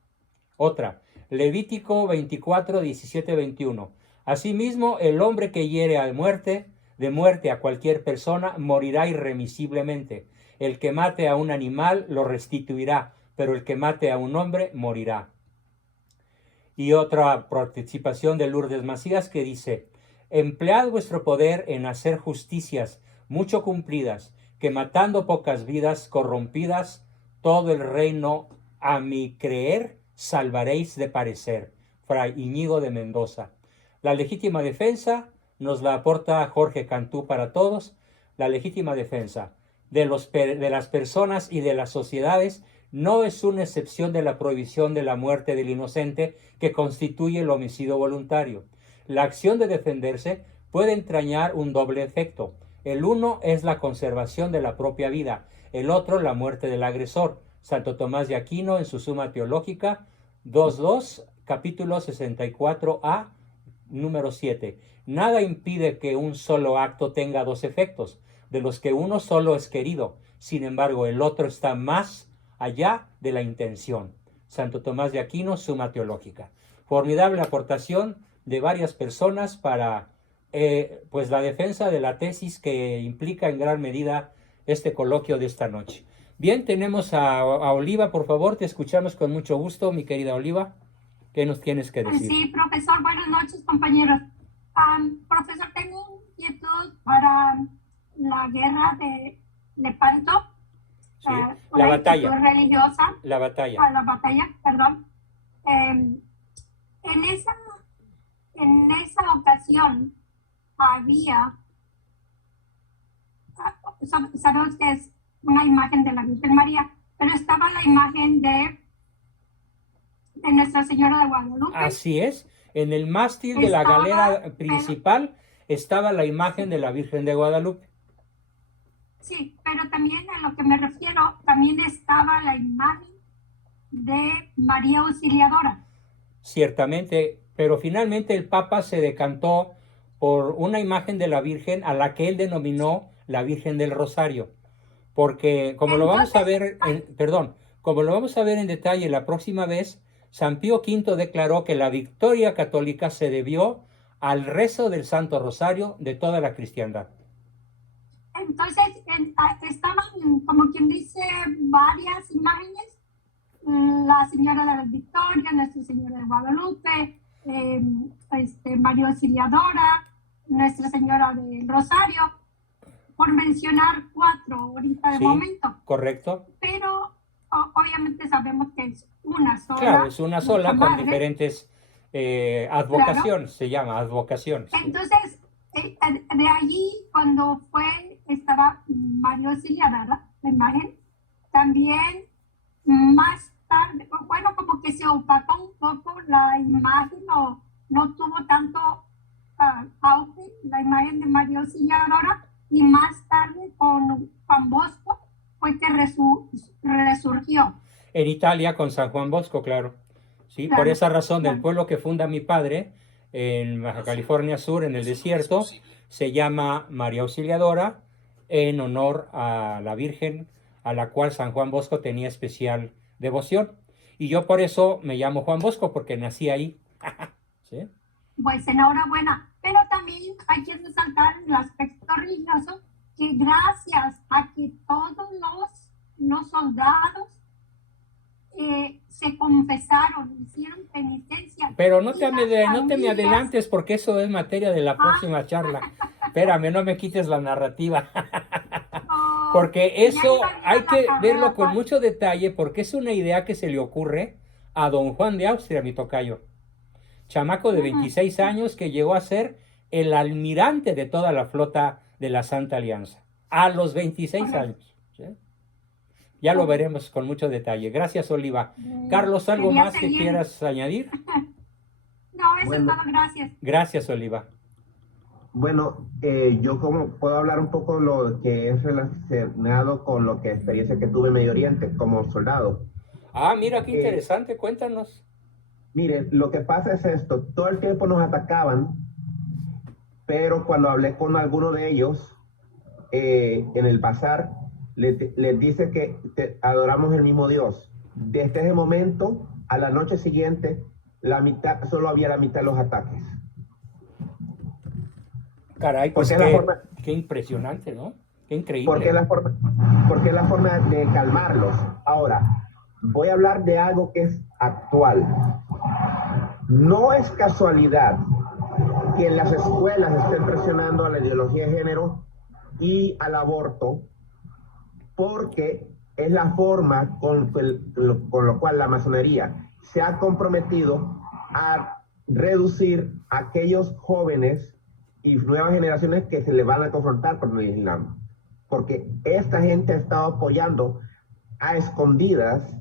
Otra, Levítico 24:17-21. Asimismo, el hombre que hiere de muerte a cualquier persona, morirá irremisiblemente. El que mate a un animal lo restituirá, pero el que mate a un hombre morirá. Y otra participación de Lourdes Macías que dice: emplead vuestro poder en hacer justicias mucho cumplidas, que matando pocas vidas corrompidas, todo el reino a mi creer salvaréis de parecer. Fray Íñigo de Mendoza. La legítima defensa nos la aporta Jorge Cantú para todos. La legítima defensa de las personas y de las sociedades no es una excepción de la prohibición de la muerte del inocente que constituye el homicidio voluntario. La acción de defenderse puede entrañar un doble efecto. El uno es la conservación de la propia vida, el otro la muerte del agresor. Santo Tomás de Aquino en su Suma Teológica 2.2, capítulo 64a, número 7. Nada impide que un solo acto tenga dos efectos, de los que uno solo es querido, sin embargo el otro está más allá de la intención. Santo Tomás de Aquino, Suma Teológica. Formidable aportación de varias personas para pues la defensa de la tesis que implica en gran medida este coloquio de esta noche. Bien, tenemos a Oliva, por favor, te escuchamos con mucho gusto, mi querida Oliva. ¿Qué nos tienes que decir? Sí, profesor, buenas noches, compañeros. Profesor, tengo un inquietud para la guerra de Lepanto. Sí, la batalla. Religiosa. La batalla. La batalla, perdón. En esa ocasión había, sabemos que es una imagen de la Virgen María, pero estaba la imagen de Nuestra Señora de Guadalupe. Así es, en el mástil de la galera principal estaba la imagen de la Virgen de Guadalupe. Sí, pero también a lo que me refiero, también estaba la imagen de María Auxiliadora. Ciertamente, pero finalmente el Papa se decantó por una imagen de la Virgen a la que él denominó la Virgen del Rosario, porque como lo vamos a ver, como lo vamos a ver en detalle la próxima vez, San Pío V declaró que la victoria católica se debió al rezo del Santo Rosario de toda la cristiandad. Entonces, estaban, como quien dice, varias imágenes. La Señora de la Victoria, Nuestra Señora de Guadalupe, María Auxiliadora, Nuestra Señora del Rosario, por mencionar 4 ahorita de momento. Correcto. Pero obviamente sabemos que es una sola. Claro, es una sola con diferentes advocaciones, se llama advocación. Sí. Entonces, de allí, cuando estaba María Auxiliadora, la imagen, también más tarde, bueno, como que se opacó un poco la imagen, o no tuvo tanto auge la imagen de María Auxiliadora, y más tarde con Juan Bosco fue que resurgió. En Italia con San Juan Bosco, claro. Sí, claro, por esa razón claro. del pueblo que funda mi padre en Baja California Sur, en el desierto, se llama María Auxiliadora en honor a la Virgen a la cual San Juan Bosco tenía especial devoción. Y yo por eso me llamo Juan Bosco, porque nací ahí. ¿Sí? Pues enhorabuena, pero también hay que resaltar el aspecto religioso, que gracias a que todos los soldados se confesaron, hicieron penitencia. Pero no te me adelantes, porque eso es materia de la próxima charla. Espérame, no me quites la narrativa. Porque eso hay que verlo con mucho detalle, porque es una idea que se le ocurre a don Juan de Austria, mi tocayo. Chamaco de 26 años que llegó a ser el almirante de toda la flota de la Santa Alianza. A los 26 años. ¿Sí? Ya lo veremos con mucho detalle. Gracias, Oliva. Carlos, ¿algo más que quieras añadir? No, eso es todo, gracias. Gracias, Oliva. Bueno, yo como puedo hablar un poco lo que es relacionado con lo que experiencia que tuve en Medio Oriente como soldado. Ah, mira qué interesante, cuéntanos. Mire, lo que pasa es esto, todo el tiempo nos atacaban, pero cuando hablé con alguno de ellos en el bazar, les dice que adoramos el mismo Dios. Desde ese momento, a la noche siguiente, solo había la mitad de los ataques. Caray, pues qué impresionante, ¿no? Qué increíble. Porque es la forma de calmarlos. Ahora, voy a hablar de algo que es actual. No es casualidad que en las escuelas estén presionando a la ideología de género y al aborto, porque es la forma con lo cual la masonería se ha comprometido a reducir a aquellos jóvenes y nuevas generaciones que se le van a confrontar con el Islam. Porque esta gente ha estado apoyando a escondidas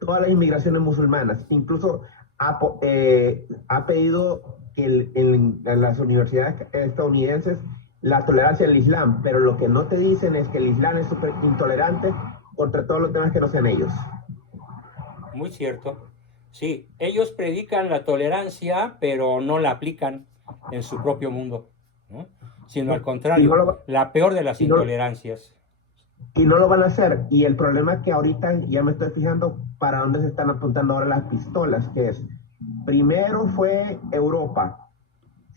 todas las inmigraciones musulmanas. Incluso ha pedido que en las universidades estadounidenses la tolerancia al Islam, pero lo que no te dicen es que el Islam es súper intolerante contra todos los temas que no sean ellos. Muy cierto. Sí, ellos predican la tolerancia, pero no la aplican en su propio mundo, ¿no? Sino al contrario, la peor de las intolerancias. Y no lo van a hacer. Y el problema es que ahorita ya me estoy fijando para dónde se están apuntando ahora las pistolas, que es, primero fue Europa.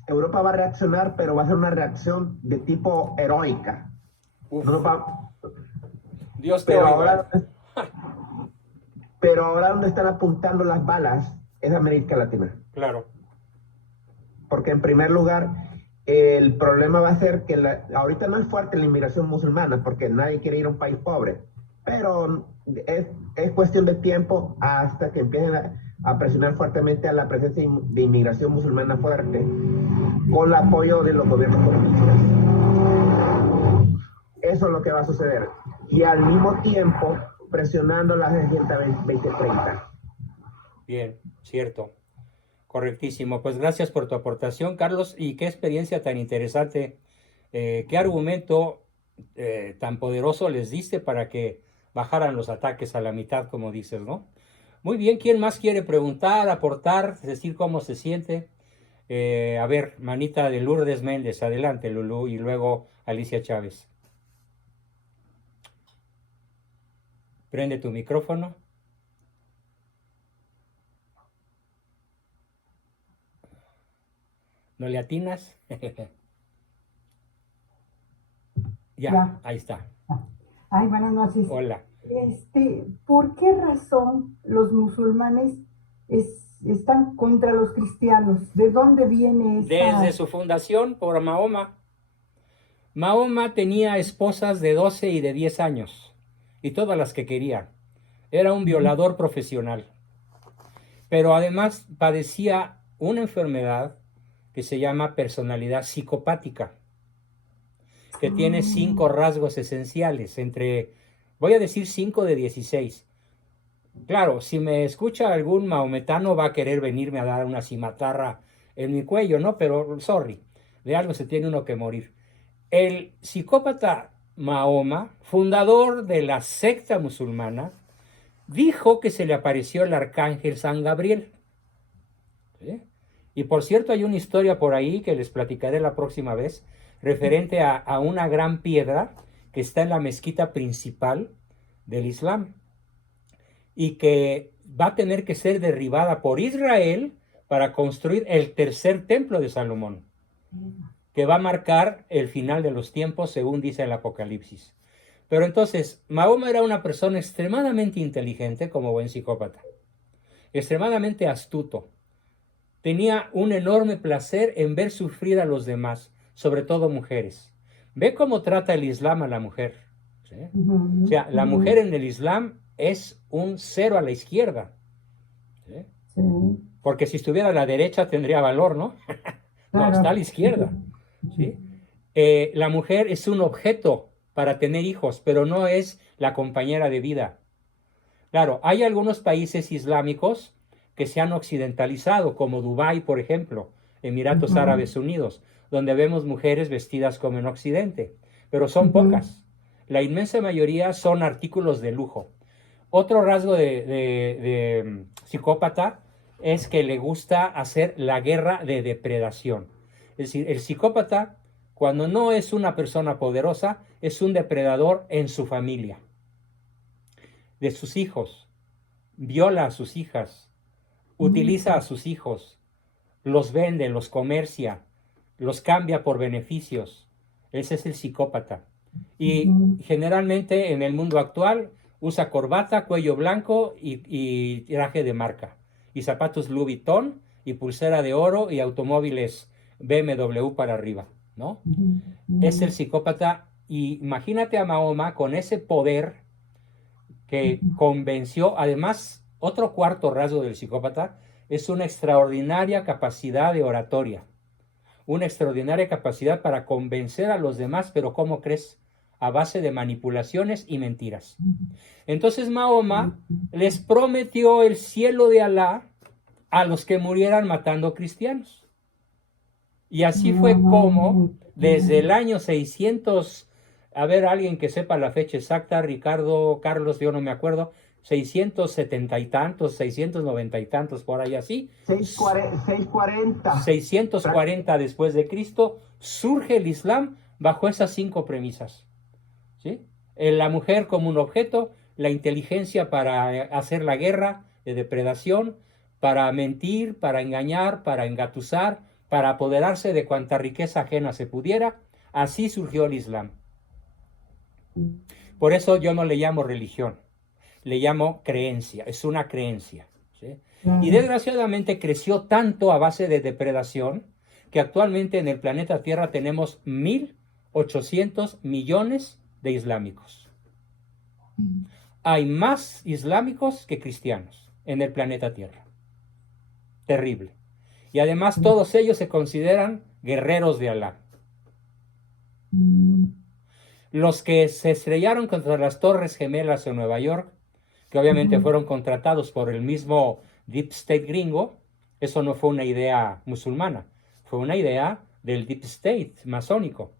Europa va a reaccionar, pero va a ser una reacción de tipo heroica. Dios te oiga. Pero ahora donde están apuntando las balas es América Latina. Claro. Porque en primer lugar, el problema va a ser que ahorita no es fuerte la inmigración musulmana, porque nadie quiere ir a un país pobre, pero es cuestión de tiempo hasta que empiecen a presionar fuertemente a la presencia de inmigración musulmana fuerte, con el apoyo de los gobiernos comunistas. Eso es lo que va a suceder. Y al mismo tiempo, presionando la Agenda 2030. Bien, cierto. Correctísimo. Pues gracias por tu aportación, Carlos, y qué experiencia tan interesante, qué argumento tan poderoso les diste para que bajaran los ataques a la mitad, como dices, ¿no? Muy bien, ¿quién más quiere preguntar, aportar, decir cómo se siente? A ver, manita de Lourdes Méndez, adelante, Lulú, y luego Alicia Chávez. Prende tu micrófono. ¿No le atinas? Ya, ahí está. Ay, buenas noches. Hola. ¿Por qué razón los musulmanes están contra los cristianos? ¿De dónde viene esa...? Desde su fundación por Mahoma. Mahoma tenía esposas de 12 y de 10 años, y todas las que quería. Era un violador profesional. Pero además padecía una enfermedad que se llama personalidad psicopática, que tiene 5 rasgos esenciales, voy a decir 5 de 16. Claro, si me escucha algún maometano va a querer venirme a dar una cimatarra en mi cuello, ¿no? Pero, sorry, de algo se tiene uno que morir. El psicópata Mahoma, fundador de la secta musulmana, dijo que se le apareció el arcángel San Gabriel. ¿Sí? Y por cierto, hay una historia por ahí que les platicaré la próxima vez, referente a una gran piedra que está en la mezquita principal del Islam y que va a tener que ser derribada por Israel para construir el tercer templo de Salomón, que va a marcar el final de los tiempos, según dice el Apocalipsis. Pero entonces, Mahoma era una persona extremadamente inteligente como buen psicópata, extremadamente astuto. Tenía un enorme placer en ver sufrir a los demás, sobre todo mujeres. Ve cómo trata el Islam a la mujer, ¿sí? O sea, la mujer en el Islam es un cero a la izquierda, ¿sí? Sí. Porque si estuviera a la derecha tendría valor, ¿no? No, Claro. está a la izquierda, ¿sí? La mujer es un objeto para tener hijos, pero no es la compañera de vida. Claro, hay algunos países islámicos que se han occidentalizado, como Dubái, por ejemplo, Emiratos Árabes Unidos, donde vemos mujeres vestidas como en Occidente, pero son pocas. La inmensa mayoría son artículos de lujo. Otro rasgo de psicópata es que le gusta hacer la guerra de depredación. Es decir, el psicópata, cuando no es una persona poderosa, es un depredador en su familia, de sus hijos, viola a sus hijas, utiliza a sus hijos, los vende, los comercia, los cambia por beneficios. Ese es el psicópata. Y generalmente en el mundo actual usa corbata, cuello blanco y traje de marca, y zapatos Louis Vuitton, y pulsera de oro, y automóviles BMW para arriba, ¿no? Es el psicópata. Y imagínate a Mahoma con ese poder que convenció. Además, otro cuarto rasgo del psicópata es una extraordinaria capacidad de oratoria, una extraordinaria capacidad para convencer a los demás, pero ¿cómo crees? A base de manipulaciones y mentiras. Entonces Mahoma les prometió el cielo de Alá a los que murieran matando cristianos. Y así fue como desde el año 600, a ver, alguien que sepa la fecha exacta, Ricardo, Carlos, yo no me acuerdo, 670 y tantos, 690 y tantos, por ahí así. 640. 640 después de Cristo, surge el Islam bajo esas 5 premisas, ¿sí? La mujer como un objeto, la inteligencia para hacer la guerra de depredación, para mentir, para engañar, para engatusar, para apoderarse de cuanta riqueza ajena se pudiera. Así surgió el Islam. Por eso yo no le llamo religión, le llamo creencia, es una creencia, ¿sí? Y desgraciadamente creció tanto a base de depredación que actualmente en el planeta Tierra tenemos 1.800 millones de islámicos. Hay más islámicos que cristianos en el planeta Tierra. Terrible. Y además todos ellos se consideran guerreros de Alá. Los que se estrellaron contra las Torres Gemelas en Nueva York, que obviamente fueron contratados por el mismo Deep State gringo, eso no fue una idea musulmana, fue una idea del Deep State masónico.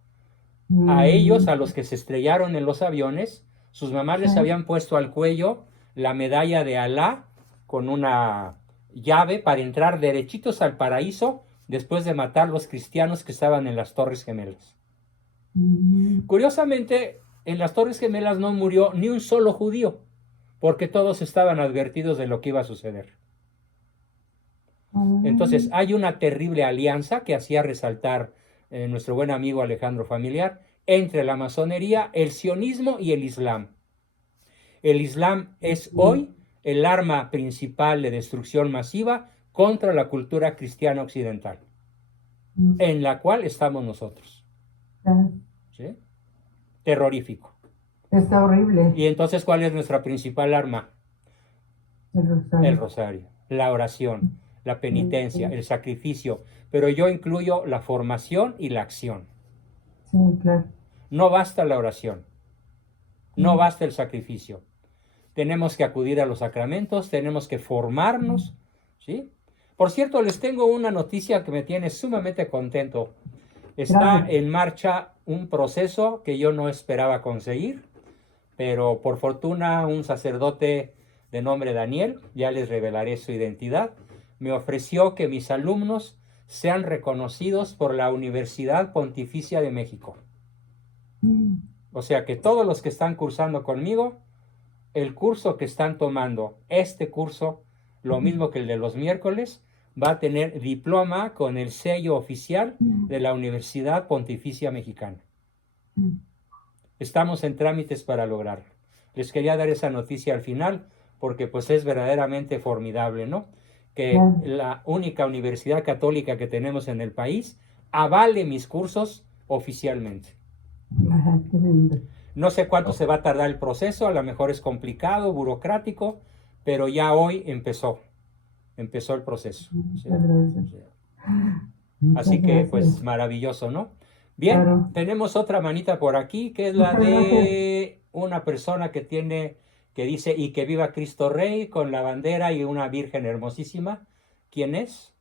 A ellos, a los que se estrellaron en los aviones, sus mamás les habían puesto al cuello la medalla de Alá con una llave para entrar derechitos al paraíso después de matar a los cristianos que estaban en las Torres Gemelas. Curiosamente, en las Torres Gemelas no murió ni un solo judío, porque todos estaban advertidos de lo que iba a suceder. Entonces, hay una terrible alianza que hacía resaltar nuestro buen amigo Alejandro Familiar entre la masonería, el sionismo y el Islam. El Islam es hoy el arma principal de destrucción masiva contra la cultura cristiana occidental, en la cual estamos nosotros. ¿Sí? Terrorífico. Está horrible. Y entonces, ¿cuál es nuestra principal arma? El rosario, la oración, la penitencia, el sacrificio. Pero yo incluyo la formación y la acción. Sí, claro. No basta la oración, no basta el sacrificio. Tenemos que acudir a los sacramentos, tenemos que formarnos, ¿sí? Por cierto, les tengo una noticia que me tiene sumamente contento. Está en marcha un proceso que yo no esperaba conseguir, pero por fortuna un sacerdote de nombre Daniel, ya les revelaré su identidad, me ofreció que mis alumnos sean reconocidos por la Universidad Pontificia de México. O sea que todos los que están cursando conmigo el curso que están tomando, este curso, lo mismo que el de los miércoles, va a tener diploma con el sello oficial de la Universidad Pontificia Mexicana. Estamos en trámites para lograrlo. Les quería dar esa noticia al final porque pues es verdaderamente formidable, ¿no? Que la única universidad católica que tenemos en el país avale mis cursos oficialmente. No sé cuánto se va a tardar el proceso, a lo mejor es complicado, burocrático, pero ya hoy empezó el proceso. ¿Sí? Así que pues maravilloso, ¿no? Bien, claro. Tenemos otra manita por aquí, que es la de una persona que dice, y que viva Cristo Rey, con la bandera y una virgen hermosísima. ¿Quién es?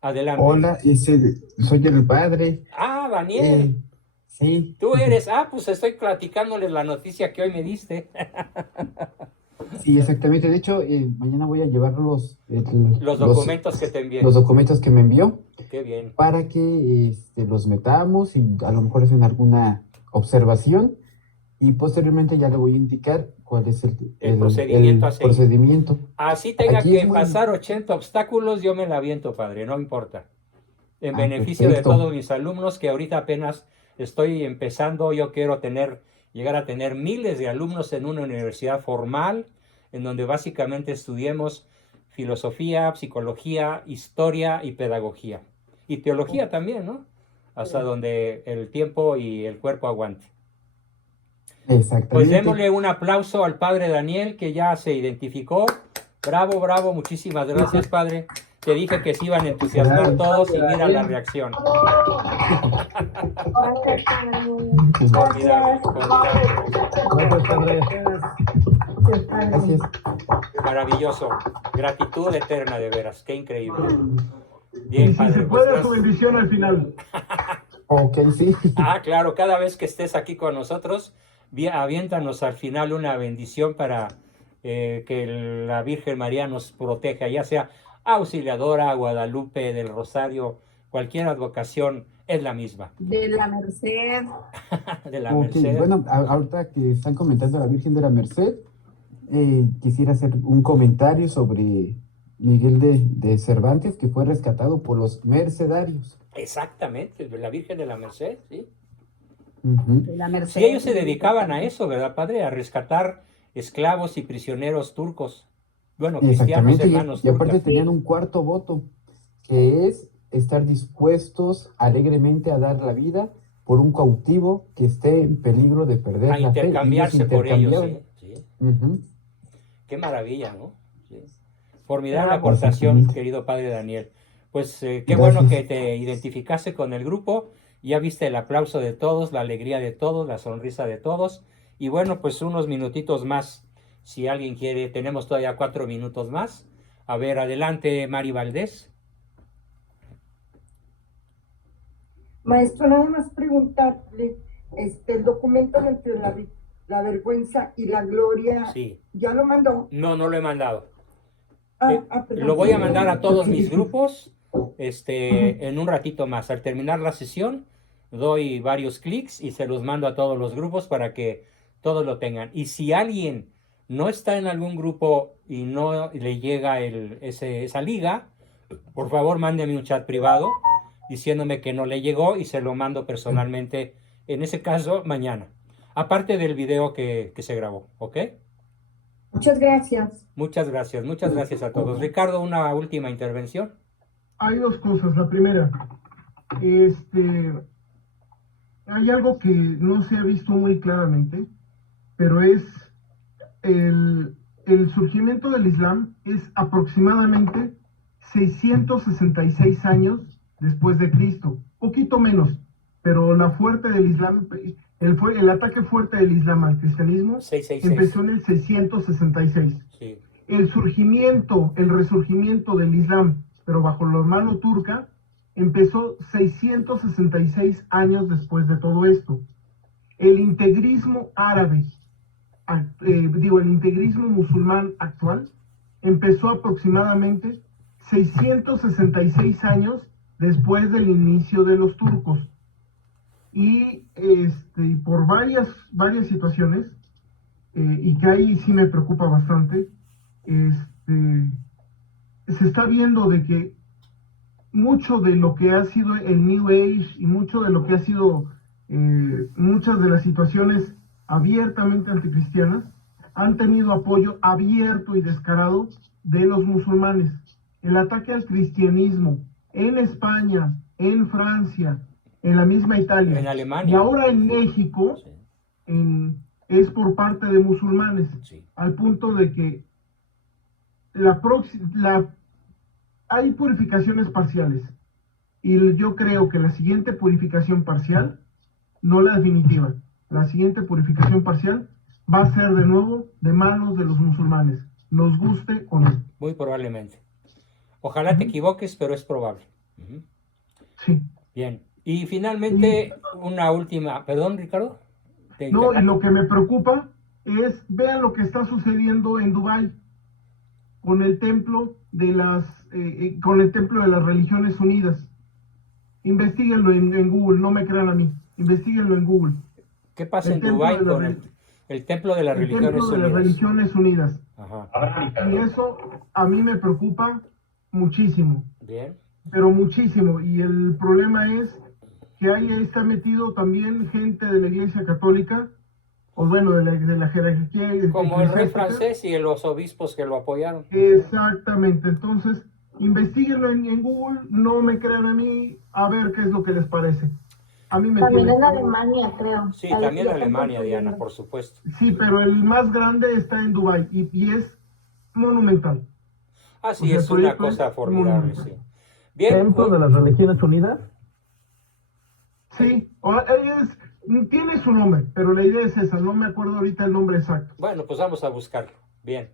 Adelante. Hola, soy el padre. Ah, Daniel. Sí. Tú eres, pues estoy platicándoles la noticia que hoy me diste. Sí, exactamente. De hecho, mañana voy a llevar los documentos que te envié. Los documentos que me envió. Qué bien. Para que los metamos y a lo mejor hacen alguna observación y posteriormente ya le voy a indicar cuál es el procedimiento. Así tenga aquí que pasar 80 obstáculos, yo me la aviento, padre, no importa. En beneficio perfecto. De todos mis alumnos, que ahorita apenas estoy empezando, yo quiero llegar a tener miles de alumnos en una universidad formal, en donde básicamente estudiemos filosofía, psicología, historia y pedagogía. Y teología también, ¿no? Hasta donde el tiempo y el cuerpo aguante. Exactamente. Pues démosle un aplauso al padre Daniel, que ya se identificó. Bravo, bravo, muchísimas gracias, padre. Te dije que se iban a entusiasmar todos y mira la reacción. Formidable, formidable. Gracias. Maravilloso. Gratitud eterna, de veras. Qué increíble. Bien, y padre. Si se puede, su bendición al final. Ok, sí. Claro, cada vez que estés aquí con nosotros, aviéntanos al final una bendición para que la Virgen María nos proteja, ya sea Auxiliadora, Guadalupe, del Rosario, cualquier advocación es la misma. De la Merced. De la Merced. Bueno, ahorita que están comentando a la Virgen de la Merced, quisiera hacer un comentario sobre Miguel de Cervantes, que fue rescatado por los mercedarios. Exactamente, la Virgen de la Merced, sí. De la Merced. Sí, ellos se dedicaban a eso, ¿verdad, padre? A rescatar esclavos y prisioneros turcos. Bueno, cristianos, hermanos. Y aparte tenían un cuarto voto, que es estar dispuestos alegremente a dar la vida por un cautivo que esté en peligro de perder a la fe. Intercambiarse por ellos, sí. Uh-huh. Qué maravilla, ¿no? Sí. Formidable aportación, querido padre Daniel. Pues qué bueno que te identificaste con el grupo. Ya viste el aplauso de todos, la alegría de todos, la sonrisa de todos. Y bueno, pues unos minutitos más. Si alguien quiere, tenemos todavía 4 minutos más. A ver, adelante, Mari Valdés. Maestro, nada más preguntarle, el documento entre la vergüenza y la gloria, sí. ¿Ya lo mandó? No, no lo he mandado. Perdón. Lo voy a mandar a todos mis grupos en un ratito más. Al terminar la sesión, doy varios clics y se los mando a todos los grupos para que todos lo tengan. Y si alguien no está en algún grupo y no le llega esa liga, por favor mándeme un chat privado diciéndome que no le llegó y se lo mando personalmente, en ese caso, mañana. Aparte del video que se grabó, ¿ok? Muchas gracias. Muchas gracias a todos. Ricardo, una última intervención. Hay 2 cosas. La primera, hay algo que no se ha visto muy claramente, pero es el surgimiento del Islam es aproximadamente 666 años después de Cristo, poquito menos, pero la fuerte del Islam, el ataque fuerte del Islam al cristianismo 666. Empezó en el 666. Sí. El resurgimiento del Islam, pero bajo la mano turca, empezó 666 años después de todo esto. El integrismo árabe, el integrismo musulmán actual, empezó aproximadamente 666 años después del inicio de los turcos. Y por varias situaciones, y que ahí sí me preocupa bastante, se está viendo de que mucho de lo que ha sido el New Age y mucho de lo que ha sido muchas de las situaciones abiertamente anticristianas han tenido apoyo abierto y descarado de los musulmanes. El ataque al cristianismo en España, en Francia, en la misma Italia, En Alemania. y ahora en México, Sí, es por parte de musulmanes, sí. al punto de que hay purificaciones parciales. Y yo creo que la siguiente purificación parcial, no la definitiva, la siguiente purificación parcial va a ser de nuevo de manos de los musulmanes, nos guste o no. Muy probablemente. Ojalá te equivoques, pero es probable. Ujú. Sí. Bien. Y finalmente, una última. Perdón, Ricardo. No, y lo que me preocupa es, vean lo que está sucediendo en Dubái con el templo de las religiones unidas. Investíguenlo en Google, no me crean a mí. Investíguenlo en Google. ¿Qué pasa El en templo Dubái de la con el templo de las El religiones templo de las unidas? religiones unidas. Ajá. Ahora, Y Ricardo, eso a mí me preocupa muchísimo, Bien. pero muchísimo. Y el problema es que ahí está metido también gente de la Iglesia Católica, o bueno, de la jerarquía Como el rey eclesiástica. francés y los obispos que lo apoyaron. Exactamente. Entonces, investíguenlo en Google, no me crean a mí, a ver qué es lo que les parece. A mí me También tiene en claro. Alemania, creo. Sí, Ahí también ya están Alemania, Diana, construyendo. por supuesto. Sí, pero el más grande está en Dubái y es monumental. Así O sea, es el una proyecto cosa es formidable, sí. monumental. Bien, ¿Templo de las Religiones Unidas? Sí, tiene su nombre, pero la idea es esa, no me acuerdo ahorita el nombre exacto. bueno, pues vamos a buscarlo. Bien.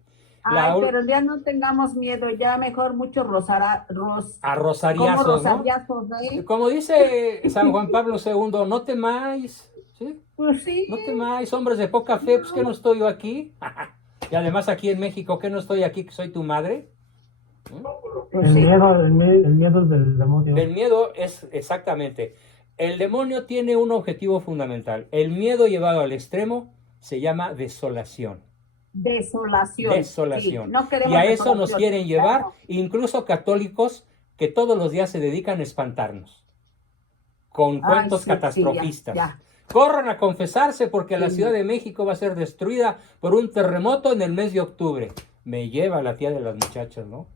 Ay, pero ya no tengamos miedo, ya mejor muchos A como rosariazos, ¿no? rosariazos, ¿eh? Como dice San Juan Pablo II, no temáis, ¿sí? Pues sí, No temáis, hombres de poca fe, pues que no estoy yo aquí. Y además aquí en México, que no estoy aquí, que soy tu madre. pues El sí. miedo es del demonio. El miedo es exactamente. El demonio tiene un objetivo fundamental. El miedo llevado al extremo se llama desolación. Desolación. Desolación. Sí, no queremos Y a eso nos desolación, quieren llevar, claro. incluso católicos que todos los días se dedican a espantarnos con Ay, cuentos sí, catastrofistas. sí, ya. Corran a confesarse porque la Sí. Ciudad de México va a ser destruida por un terremoto en el mes de octubre. Me lleva la tía de las muchachas, ¿no?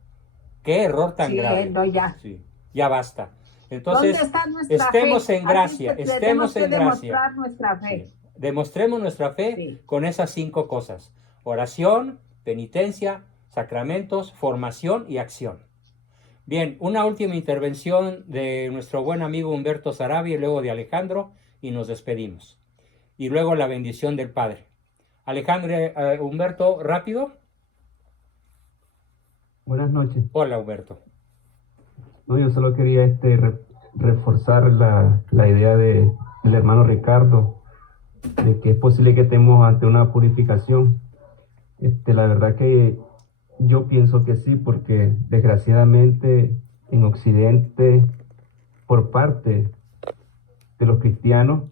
Qué error tan Sí, grave. no, ya. Sí, ya basta. Entonces, ¿Dónde está nuestra estemos fe? en gracia, Aquí estemos tenemos en que gracia. demostrar nuestra fe. Sí. Demostremos nuestra fe Sí. con esas 5 cosas: oración, penitencia, sacramentos, formación y acción. Bien, una última intervención de nuestro buen amigo Humberto Sarabia y luego de Alejandro y nos despedimos. Y luego la bendición del Padre. Alejandro, Humberto, rápido. Buenas noches. Hola, Humberto. No, yo solo quería reforzar la idea del hermano Ricardo, de que es posible que estemos ante una purificación. La verdad que yo pienso que sí, porque desgraciadamente en Occidente, por parte de los cristianos,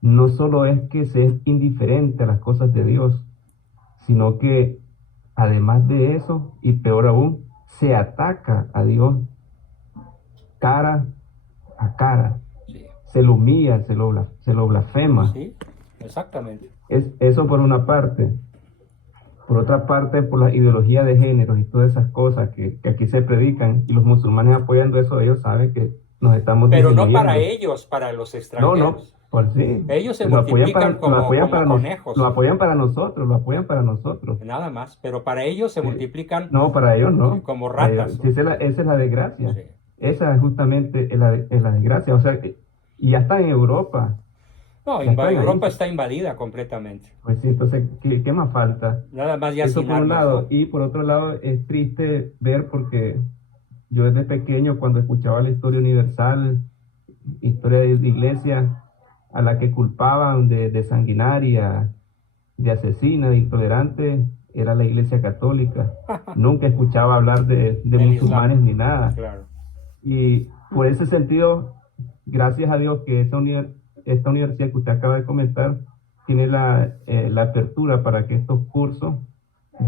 no solo es que se es indiferente a las cosas de Dios, sino que además de eso, y peor aún, se ataca a Dios cara a cara. Sí, Se lo humilla, se lo blasfema. sí, exactamente. Eso por una parte. Por otra parte, por la ideología de género y todas esas cosas que aquí se predican, y los musulmanes apoyando eso, ellos saben que nos estamos Pero no para disminuyendo. ellos, para los No, extranjeros. por sí. Ellos se Lo apoyan multiplican como conejos. Lo apoyan para nosotros, lo apoyan para nosotros. Nada más, pero para ellos se Sí. multiplican No, para ellos no. sí, como ratas. Sí, esa es la desgracia. Sí. Esa es justamente la desgracia. O sea, y ya está en Europa. No, Ya están ahí. Europa está invadida completamente. Pues sí, entonces, ¿qué más falta? Nada más ya Eso sin por un armas, lado. ¿no? Y por otro lado, es triste ver porque yo desde pequeño, cuando escuchaba la historia universal, historia de iglesia, a la que culpaban de sanguinaria, de asesina, de intolerante, era la iglesia católica. Nunca escuchaba hablar de Del musulmanes Islam. ni nada. Claro. Y por ese sentido, gracias a Dios que esta universidad que usted acaba de comentar tiene la apertura para que estos cursos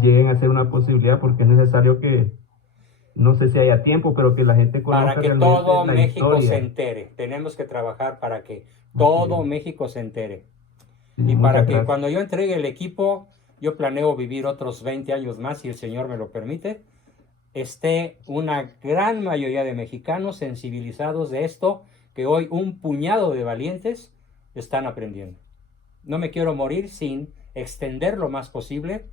lleguen a ser una posibilidad, porque es necesario que, no sé si haya tiempo, pero que la gente conozca Para que realmente todo la México historia. se entere. Tenemos que trabajar para que todo es. México se entere. Sí, Y muchas para que gracias. cuando yo entregue el equipo, yo planeo vivir otros 20 años más, si el Señor me lo permite, esté una gran mayoría de mexicanos sensibilizados de esto, que hoy un puñado de valientes están aprendiendo. No me quiero morir sin extender lo más posible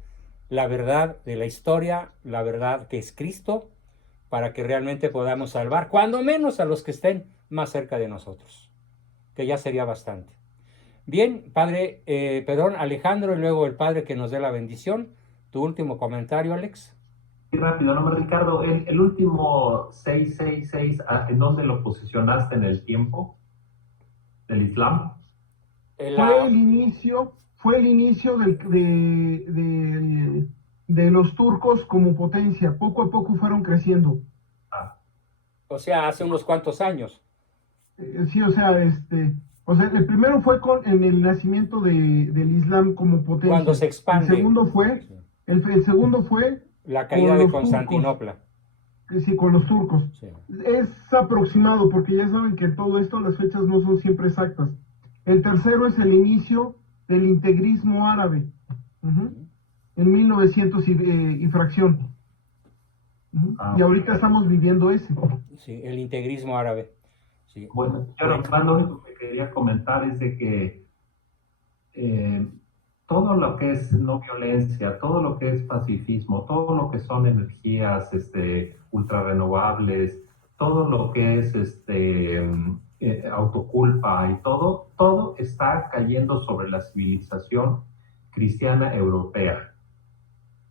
la verdad de la historia, la verdad que es Cristo, para que realmente podamos salvar, cuando menos a los que estén más cerca de nosotros, que ya sería bastante. Bien, padre, perdón, Alejandro, y luego el padre que nos dé la bendición. Tu último comentario, Alex. Muy rápido, nombre Ricardo, el último 666, ¿en dónde lo posicionaste en el tiempo del Islam? Fue el inicio de los turcos como potencia. Poco a poco fueron creciendo. O sea, hace unos cuantos años. Sí, o sea, el primero fue en el nacimiento del Islam como potencia. Cuando se expande. El segundo fue la caída con de los Constantinopla. turcos. Sí, con los turcos. Sí. Es aproximado, porque ya saben que todo esto, las fechas no son siempre exactas. El tercero es el inicio del integrismo árabe, en 1900 y fracción. Y ahorita estamos viviendo ese. Sí, el integrismo árabe. Sí. Bueno, yo lo único que quería comentar es de que todo lo que es no violencia, todo lo que es pacifismo, todo lo que son energías ultra renovables, todo lo que es autoculpa y todo está cayendo sobre la civilización cristiana europea.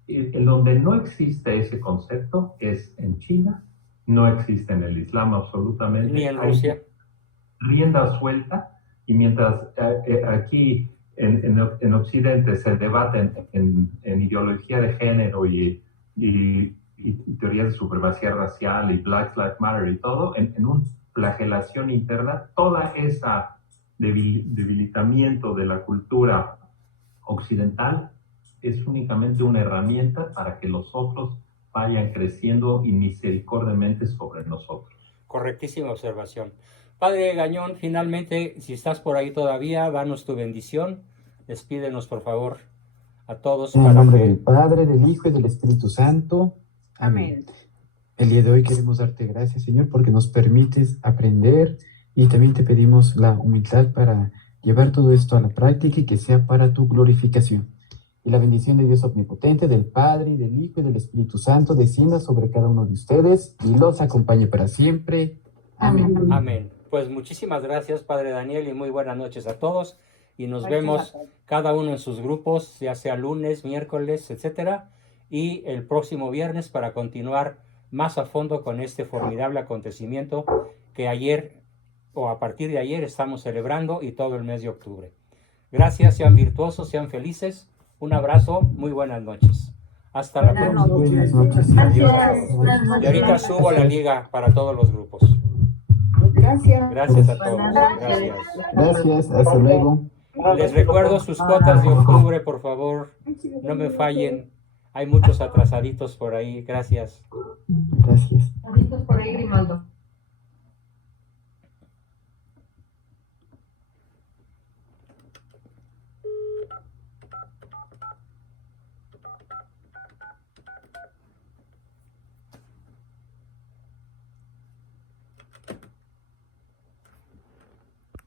En donde no existe ese concepto es en China, no existe en el Islam absolutamente. Ni en Rusia. Hay rienda suelta, y mientras aquí en Occidente se debaten en ideología de género y teorías de supremacía racial y Black Lives Matter y todo, en una flagelación interna, toda esa debilitamiento de la cultura occidental es únicamente una herramienta para que los otros vayan creciendo y misericordiamente sobre nosotros. Correctísima observación. Padre Gañón, finalmente, si estás por ahí todavía, danos tu bendición. Despídenos, por favor, a todos. En el nombre del Padre, del Hijo y del Espíritu Santo. Amén. El día de hoy queremos darte gracias, Señor, porque nos permites aprender, y también te pedimos la humildad para llevar todo esto a la práctica y que sea para tu glorificación. Y la bendición de Dios omnipotente, del Padre, y del Hijo y del Espíritu Santo descienda sobre cada uno de ustedes y los acompañe para siempre. Amén. Amén. Pues muchísimas gracias, Padre Daniel, y muy buenas noches a todos. Y nos vemos cada uno en sus grupos, ya sea lunes, miércoles, etcétera, y el próximo viernes para continuar más a fondo con este formidable acontecimiento que ayer o a partir de ayer estamos celebrando, y todo el mes de octubre. Gracias, sean virtuosos, sean felices. Un abrazo, muy buenas noches. Hasta la próxima. Buenas noches. Adiós. Y ahorita subo la liga para todos los grupos. Gracias. Gracias a todos. Gracias. Gracias, hasta luego. Les recuerdo sus cuotas de octubre, por favor. No me fallen. Hay muchos atrasaditos por ahí. Gracias. Gracias. Por ahí, Grimaldo.